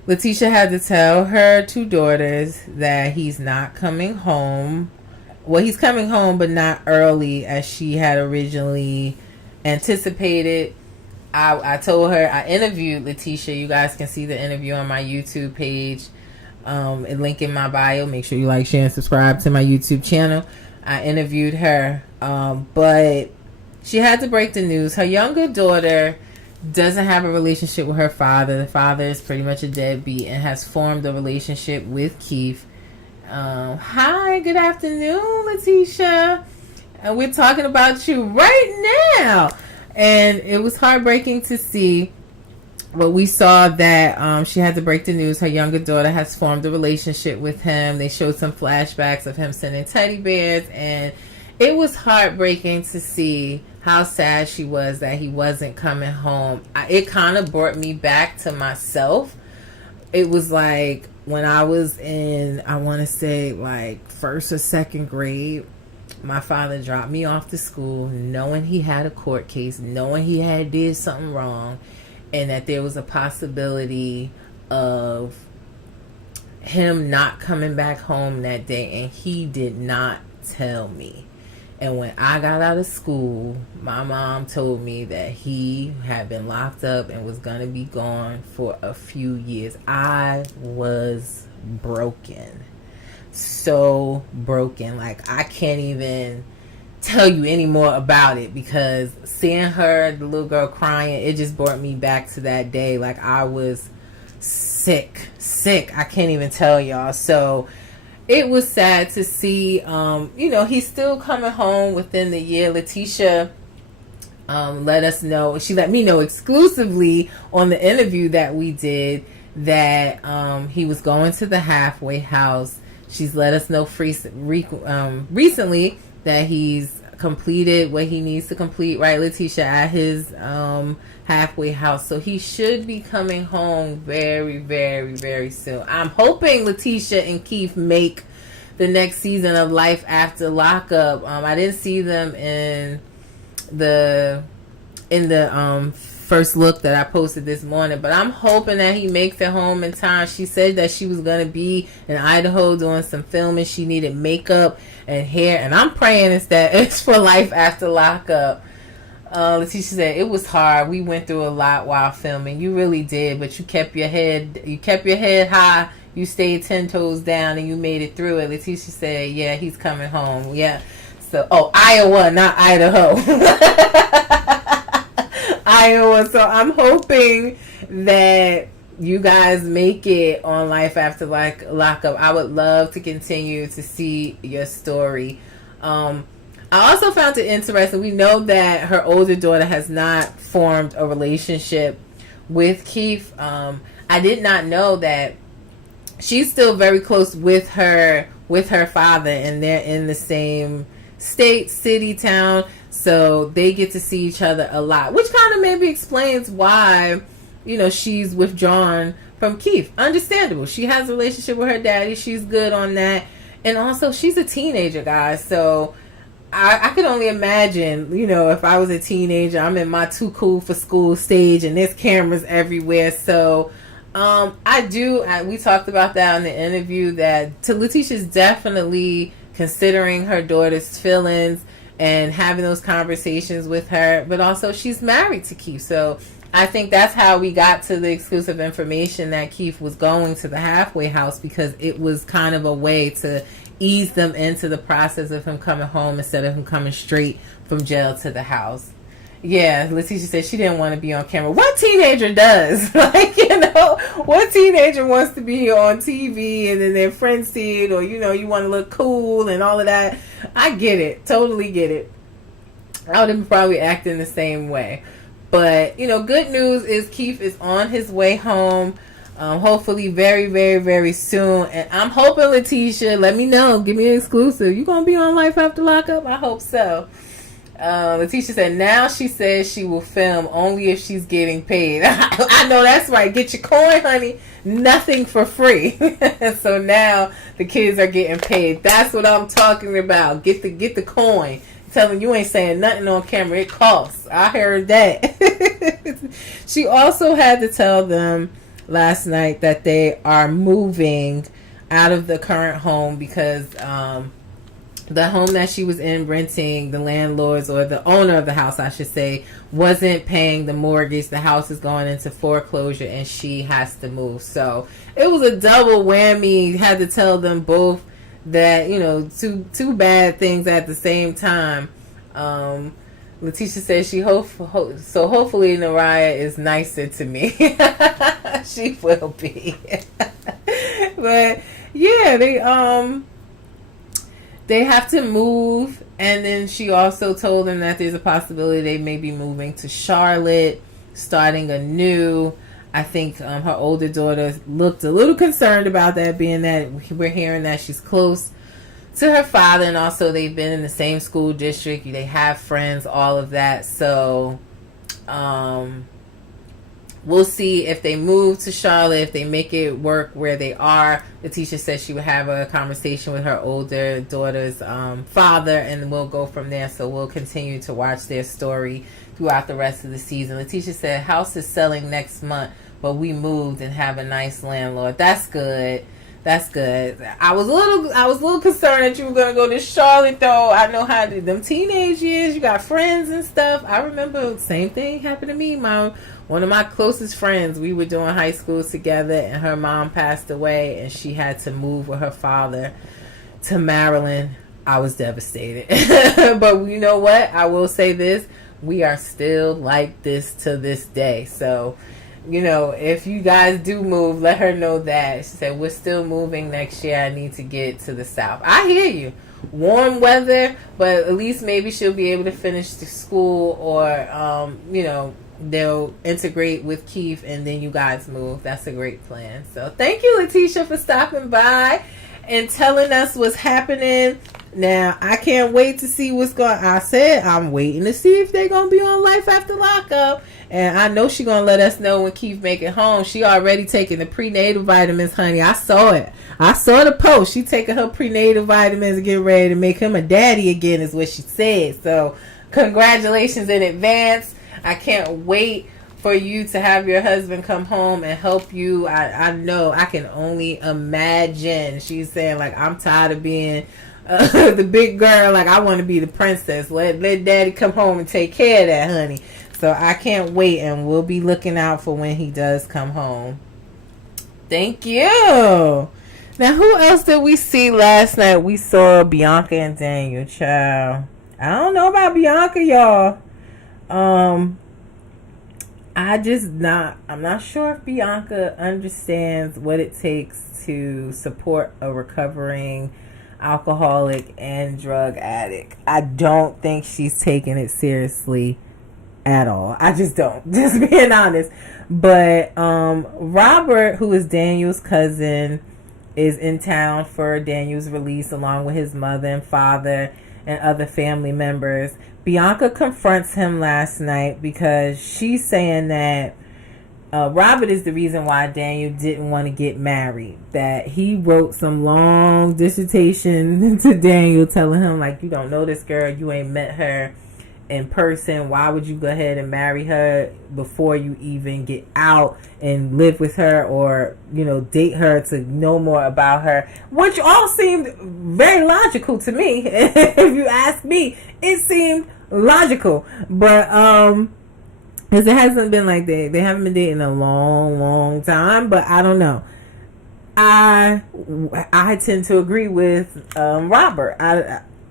Letitia had to tell her 2 daughters that he's not coming home. Well, he's coming home, but not early as she had originally anticipated. I told her, I interviewed Letitia. You guys can see the interview on my YouTube page. And link in my bio. Make sure you like, share, and subscribe to my YouTube channel. I interviewed her. But she had to break the news. Her younger daughter doesn't have a relationship with her father. The father is pretty much a deadbeat and has formed a relationship with Keith. Hi, good afternoon, Letitia. And we're talking about you right now. And it was heartbreaking to see. But we saw that she had to break the news. Her younger daughter has formed a relationship with him. They showed some flashbacks of him sending teddy bears. And it was heartbreaking to see how sad she was that he wasn't coming home. It kind of brought me back to myself. It was like when I was in, I want to say like first or second grade, my father dropped me off to school knowing he had a court case, knowing he had did something wrong, and that there was a possibility of him not coming back home that day, and he did not tell me. And when I got out of school, my mom told me that he had been locked up and was going to be gone for a few years. I was broken. So broken. Like, I can't even tell you any more about it, because seeing her, the little girl crying, it just brought me back to that day. Like, I was sick. I can't even tell y'all. So it was sad to see, he's still coming home within the year. Letitia let us know, she let me know exclusively on the interview that we did that he was going to the halfway house. She's let us know recently that he's completed what he needs to complete, right, Letitia, at his halfway house. So he should be coming home very, very, very soon. I'm hoping Letitia and Keith make the next season of Life After Lockup. I didn't see them in the first look that I posted this morning, but I'm hoping that he makes it home in time. She said that she was going to be in Idaho doing some filming. She needed makeup and hair, and I'm praying it's for Life After Lockup. Letitia said it was hard. We went through a lot while filming. You really did, but you kept your head high. You stayed 10 toes down, and you made it through it. Letitia said, yeah, he's coming home. Yeah. So, Iowa, not Idaho. Iowa. So I'm hoping that you guys make it on Life After Lockup. I would love to continue to see your story. I also found it interesting. We know that her older daughter has not formed a relationship with Keith. I did not know that she's still very close with her father, and they're in the same state, city, town. So they get to see each other a lot, which kind of maybe explains why, she's withdrawn from Keith. Understandable. She has a relationship with her daddy. She's good on that. And also, she's a teenager, guys. So I could only imagine, if I was a teenager, I'm in my too cool for school stage and there's cameras everywhere. So we talked about that in the interview, that Letitia's definitely considering her daughter's feelings and having those conversations with her, but also she's married to Keith. So I think that's how we got to the exclusive information that Keith was going to the halfway house, because it was kind of a way to ease them into the process of him coming home instead of him coming straight from jail to the house. Yeah, Letitia said she didn't want to be on camera. What teenager does? What teenager wants to be on TV and then their friends see it, or, you want to look cool and all of that. I get it. Totally get it. I would have probably acted the same way. But, good news is Keith is on his way home. Hopefully very, very, very soon. And I'm hoping, Letitia, let me know. Give me an exclusive. You going to be on Life After Lockup? I hope so. Letitia said now she says she will film only if she's getting paid. I know that's right. Get your coin, honey. Nothing for free. So now the kids are getting paid. That's what I'm talking about. Get the coin. Tell them you ain't saying nothing on camera. It costs. I heard that. She also had to tell them last night that they are moving out of the current home because the home that she was in renting, the landlords, or the owner of the house, I should say, wasn't paying the mortgage. The house is going into foreclosure and she has to move. So it was a double whammy. Had to tell them both that, two bad things at the same time. Letitia says so hopefully Naraya is nicer to me. She will be. But yeah, they have to move, and then she also told them that there's a possibility they may be moving to Charlotte, starting anew. I think her older daughter looked a little concerned about that, being that we're hearing that she's close to her father, and also they've been in the same school district. They have friends, all of that. So we'll see if they move to Charlotte, if they make it work where they are. Letitia said she would have a conversation with her older daughter's father, and we'll go from there. So we'll continue to watch their story throughout the rest of the season. Letitia said house is selling next month, but we moved and have a nice landlord. That's good. That's good. I was a little concerned that you were gonna go to Charlotte, though. I know how them teenage years, you got friends and stuff. I remember the same thing happened to me. One of my closest friends, we were doing high school together, and her mom passed away, and she had to move with her father to Maryland. I was devastated. But you know what? I will say this. We are still like this to this day. So, you know, if you guys do move, let her know that. She said, we're still moving next year. I need to get to the South. I hear you. Warm weather, but at least maybe she'll be able to finish the school, or, you know, they'll integrate with Keith and then you guys move. That's a great plan. So thank you, Letitia, for stopping by and telling us what's happening. Now, I can't wait to see what's going on. I said I'm waiting to see if they're going to be on Life After Lockup. And I know she's going to let us know when Keith make it home. She already taking the prenatal vitamins, honey. I saw it. I saw the post. She taking her prenatal vitamins and getting ready to make him a daddy again, is what she said. So congratulations in advance. I can't wait for you to have your husband come home and help you. I know. I can only imagine. She's saying, like, I'm tired of being the big girl. Like, I want to be the princess. Let daddy come home and take care of that, honey. So I can't wait, and we'll be looking out for when he does come home. Thank you. Now, who else did we see last night? We saw Bianca and Daniel, child. I don't know about Bianca, y'all. I'm not sure if Bianca understands what it takes to support a recovering alcoholic and drug addict. I don't think she's taking it seriously at all. I just don't. Just being honest. But Robert, who is Daniel's cousin, is in town for Daniel's release along with his mother and father and other family members. Bianca confronts him last night because she's saying that Robert is the reason why Daniel didn't want to get married. That he wrote some long dissertation to Daniel telling him, like, you don't know this girl, you ain't met her in person. Why would you go ahead and marry her before you even get out and live with her, or, you know, date her to know more about her? Which all seemed very logical to me. If you ask me, it seemed logical. But because it hasn't been like that. They haven't been dating a long time. But I don't know. I tend to agree with Robert.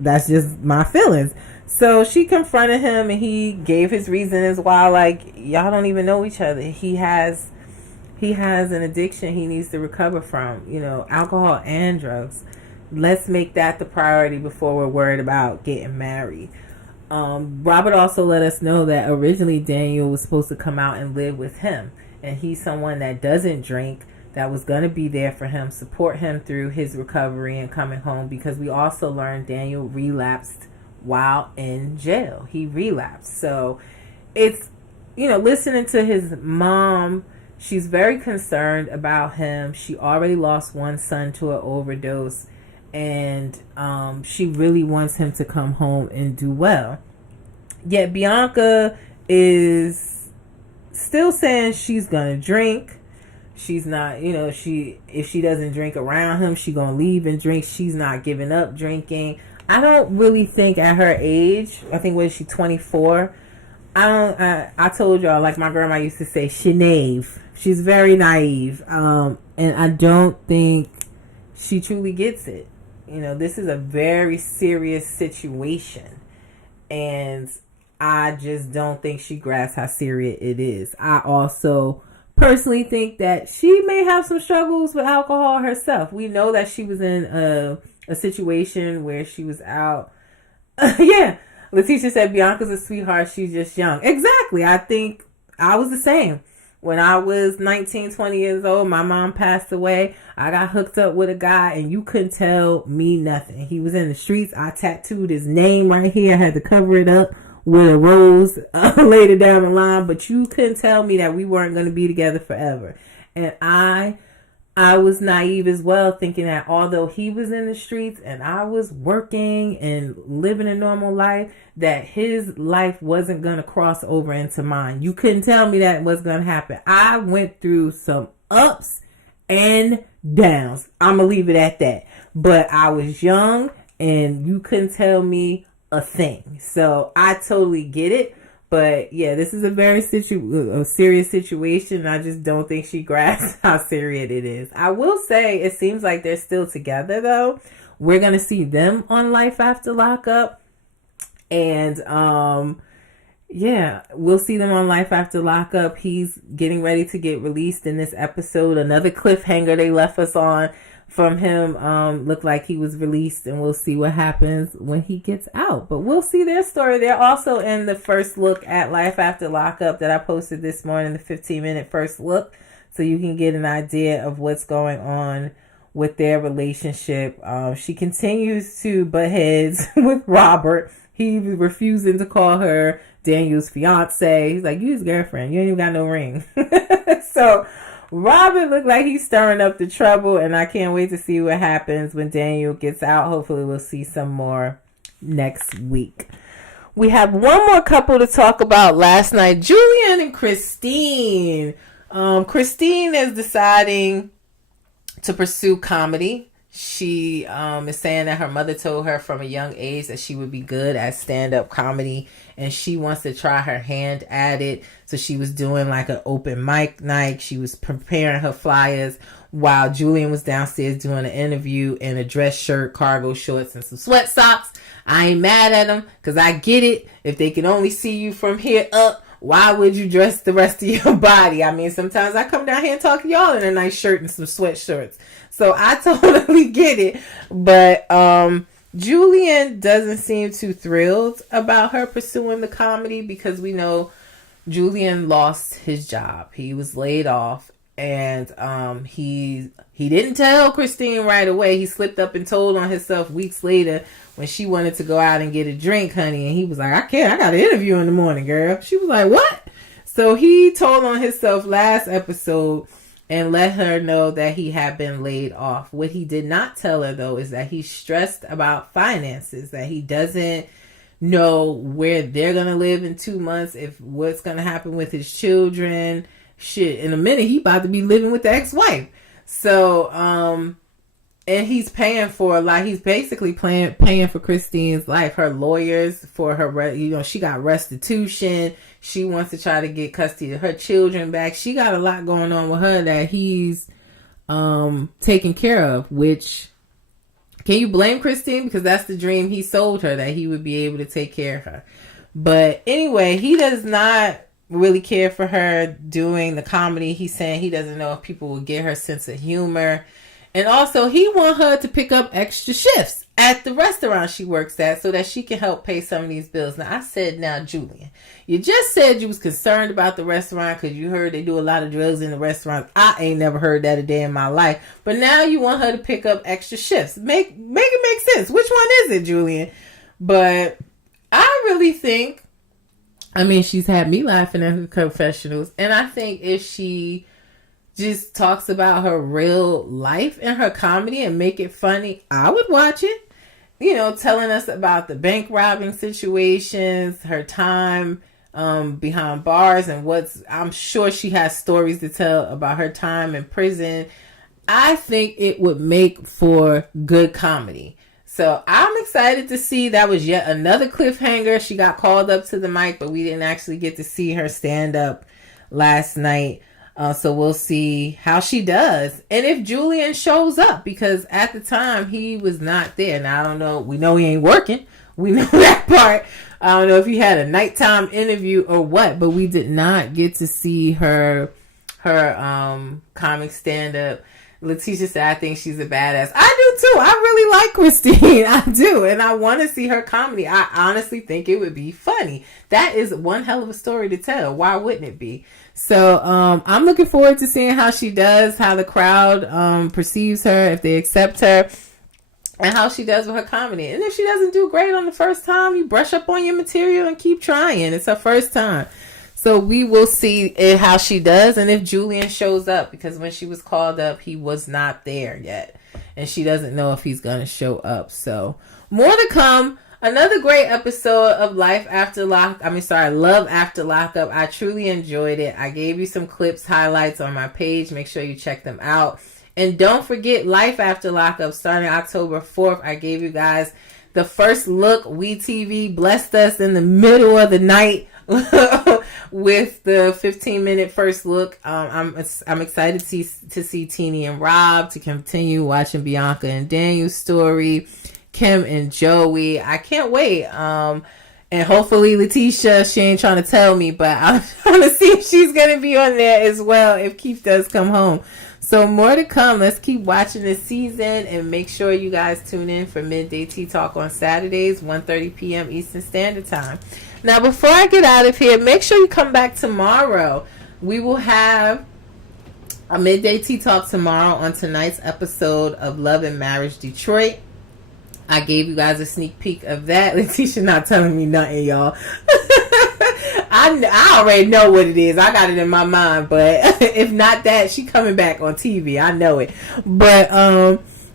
That's just my feelings. So she confronted him, and he gave his reasons why, like, y'all don't even know each other. He has an addiction he needs to recover from, you know, alcohol and drugs. Let's make that the priority before we're worried about getting married. Robert also let us know that originally Daniel was supposed to come out and live with him, and he's someone that doesn't drink, that was going to be there for him, support him through his recovery and coming home, because we also learned Daniel relapsed while in jail. He relapsed. So it's, you know, listening to his mom, she's very concerned about him. She already lost one son to an overdose, and she really wants him to come home and do well. Yet Bianca is still saying she's gonna drink. She's not, you know, if she doesn't drink around him, she's gonna leave and drink. She's not giving up drinking. I don't really think at her age, I think, was she 24? I told y'all, like my grandma used to say, she naive. She's very naive. And I don't think she truly gets it. You know, this is a very serious situation. And I just don't think she grasps how serious it is. I also personally think that she may have some struggles with alcohol herself. We know that she was in a situation where she was out. Yeah. Letitia said Bianca's a sweetheart. She's just young. Exactly. I think I was the same. When I was 19, 20 years old, my mom passed away. I got hooked up with a guy and you couldn't tell me nothing. He was in the streets. I tattooed his name right here. I had to cover it up with a rose later down the line. But you couldn't tell me that we weren't going to be together forever. And I was naive as well, thinking that although he was in the streets and I was working and living a normal life, that his life wasn't going to cross over into mine. You couldn't tell me that was going to happen. I went through some ups and downs. I'm going to leave it at that. But I was young and you couldn't tell me a thing. So I totally get it. But yeah, this is a very serious situation. I just don't think she grasps how serious it is. I will say it seems like they're still together though. We're going to see them on Life After Lockup. And yeah, we'll see them on Life After Lockup. He's getting ready to get released in this episode. Another cliffhanger they left us on from him looked like he was released, and we'll see what happens when he gets out. But we'll see their story. They're also in the first look at Life After Lockup that I posted this morning, the 15-minute first look, so you can get an idea of what's going on with their relationship. She continues to butt heads with Robert. He refusing to call her Daniel's fiance. He's like, you his girlfriend. You ain't even got no ring. So Robert looked like he's stirring up the trouble, and I can't wait to see what happens when Daniel gets out. Hopefully we'll see some more next week. We have one more couple to talk about last night, Julian and Christine. Christine is deciding to pursue comedy. She is saying that her mother told her from a young age that she would be good at stand-up comedy, and she wants to try her hand at it. So she was doing like an open mic night. She was preparing her flyers while Julian was downstairs doing an interview in a dress shirt, cargo shorts, and some sweat socks. I ain't mad at him because I get it. If they can only see you from here up, why would you dress the rest of your body? I mean, sometimes I come down here and talk to y'all in a nice shirt and some sweatshirts. So I totally get it. But Julian doesn't seem too thrilled about her pursuing the comedy because we know Julian lost his job. He was laid off, and he didn't tell Christine right away. He slipped up and told on himself weeks later when she wanted to go out and get a drink, honey. And he was like, I can't. I got an interview in the morning, girl. She was like, what? So he told on himself last episode and let her know that he had been laid off. What he did not tell her, though, is that he's stressed about finances, that he doesn't know where they're going to live in 2 months, if what's going to happen with his children. Shit, in a minute, he about to be living with the ex-wife. So, and he's paying for a lot. He's basically paying for Christine's life. Her lawyers for her, she got restitution. She wants to try to get custody of her children back. She got a lot going on with her that he's taking care of, which, can you blame Christine? Because that's the dream he sold her, that he would be able to take care of her. But anyway, he does not really care for her doing the comedy. He's saying he doesn't know if people will get her sense of humor. And also, he wants her to pick up extra shifts at the restaurant she works at so that she can help pay some of these bills. Now, I said, now, Julian, you just said you was concerned about the restaurant because you heard they do a lot of drugs in the restaurant. I ain't never heard that a day in my life. But now you want her to pick up extra shifts. Make it make sense. Which one is it, Julian? But I really think, I mean, she's had me laughing at her confessionals. And I think if she just talks about her real life and her comedy and make it funny, I would watch it. Telling us about the bank robbing situations, her time behind bars, and I'm sure she has stories to tell about her time in prison. I think it would make for good comedy. So I'm excited to see. That was yet another cliffhanger. She got called up to the mic, but we didn't actually get to see her stand up last night. So we'll see how she does. And if Julian shows up, because at the time he was not there. Now, I don't know. We know he ain't working. We know that part. I don't know if he had a nighttime interview or what, but we did not get to see her comic stand-up. Letitia said, I think she's a badass. I do too. I really like Christine. I do. And I want to see her comedy. I honestly think it would be funny. That is one hell of a story to tell. Why wouldn't it be? So I'm looking forward to seeing how she does, how the crowd perceives her, if they accept her, and how she does with her comedy. And if she doesn't do great on the first time, you brush up on your material and keep trying. It's her first time. So we will see how she does, and if Julian shows up, because when she was called up, he was not there yet, and she doesn't know if he's going to show up. So more to come. Another great episode of Love After Lockup. I truly enjoyed it. I gave you some clips, highlights on my page. Make sure you check them out. And don't forget Life After Lockup starting October 4th. I gave you guys the first look. WeTV blessed us in the middle of the night with the 15-minute first look. I'm excited to see Teenie and Rob, to continue watching Bianca and Daniel's story, Kim and Joey. I can't wait. And hopefully Letitia, she ain't trying to tell me, but I want to see if she's going to be on there as well if Keith does come home. So more to come. Let's keep watching this season, and make sure you guys tune in for Midday Tea Talk on Saturdays, 1:30 p.m. Eastern Standard Time. Now, before I get out of here, make sure you come back tomorrow. We will have a Midday Tea Talk tomorrow on tonight's episode of Love and Marriage Detroit. I gave you guys a sneak peek of that. Letitia not telling me nothing, y'all. I already know what it is. I got it in my mind, but if not that, she coming back on TV. I know it. But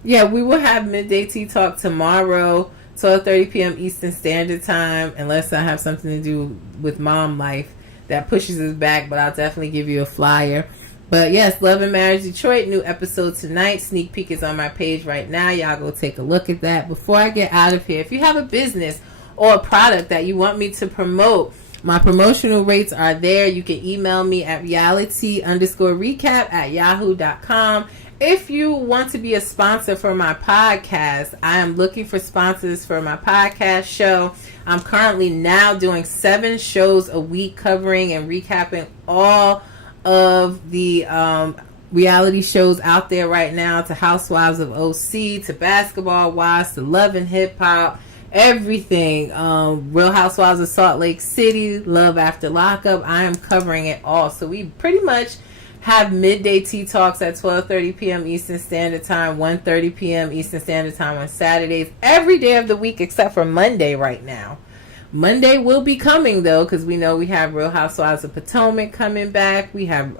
yeah, we will have Midday Tea Talk tomorrow, 12:30 p.m. Eastern Standard Time, unless I have something to do with mom life that pushes us back, but I'll definitely give you a flyer. But yes, Love and Marriage Detroit, new episode tonight. Sneak peek is on my page right now. Y'all go take a look at that. Before I get out of here, if you have a business or a product that you want me to promote, my promotional rates are there. You can email me at reality_recap@yahoo.com. If you want to be a sponsor for my podcast, I am looking for sponsors for my podcast show. I'm currently now doing 7 shows a week, covering and recapping all of the reality shows out there right now, to Housewives of OC, to Basketball Wives, to Love and Hip Hop, everything. Real Housewives of Salt Lake City, Love After Lockup. I am covering it all. So we pretty much have Midday Tea Talks at 12:30 p.m. Eastern Standard Time, 1:30 p.m. Eastern Standard Time on Saturdays, every day of the week except for Monday right now. Monday will be coming, though, because we know we have Real Housewives of Potomac coming back. We have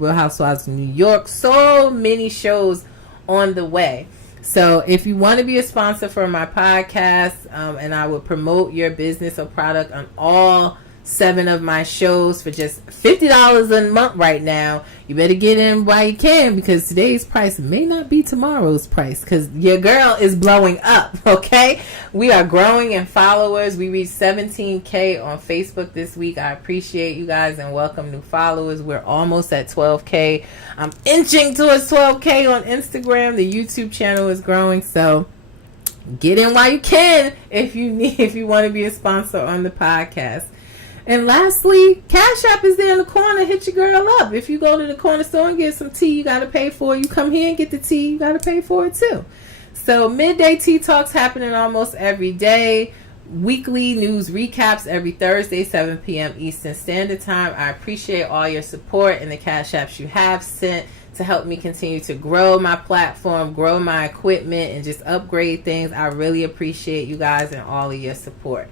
Real Housewives of New York. So many shows on the way. So if you want to be a sponsor for my podcast, and I will promote your business or product on all 7 of my shows for just $50 a month right now, you better get in while you can, because today's price may not be tomorrow's price, because your girl is blowing up. Okay, we are growing in followers. We reached 17K on Facebook this week. I appreciate you guys and welcome new followers. We're almost at 12K. I'm inching towards 12K on Instagram. The YouTube channel is growing, so get in while you can if you want to be a sponsor on the podcast. And lastly, Cash App is there in the corner. Hit your girl up. If you go to the corner store and get some tea, you got to pay for it. You come here and get the tea, you got to pay for it too. So Midday Tea Talks happening almost every day. Weekly news recaps every Thursday, 7 p.m. Eastern Standard Time. I appreciate all your support and the Cash Apps you have sent to help me continue to grow my platform, grow my equipment, and just upgrade things. I really appreciate you guys and all of your support.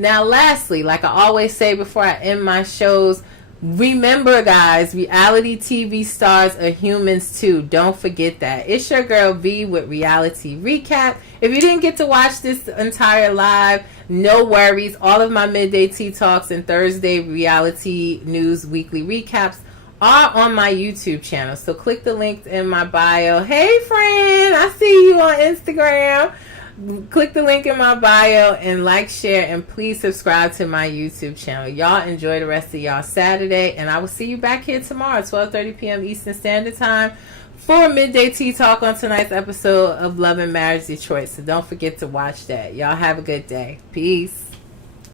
Now, lastly, like I always say before I end my shows, remember, guys, reality TV stars are humans too. Don't forget that. It's your girl V with Reality Recap. If you didn't get to watch this entire live, no worries. All of my Midday Tea Talks and Thursday Reality News Weekly Recaps are on my YouTube channel. So click the link in my bio. Hey, friend, I see you on Instagram. Click the link in my bio and like, share, and please subscribe to my YouTube channel. Y'all enjoy the rest of y'all Saturday, and I will see you back here tomorrow, 12:30 p.m. Eastern Standard Time, for Midday Tea Talk on tonight's episode of Love and Marriage Detroit. So don't forget to watch that. Y'all have a good day. Peace.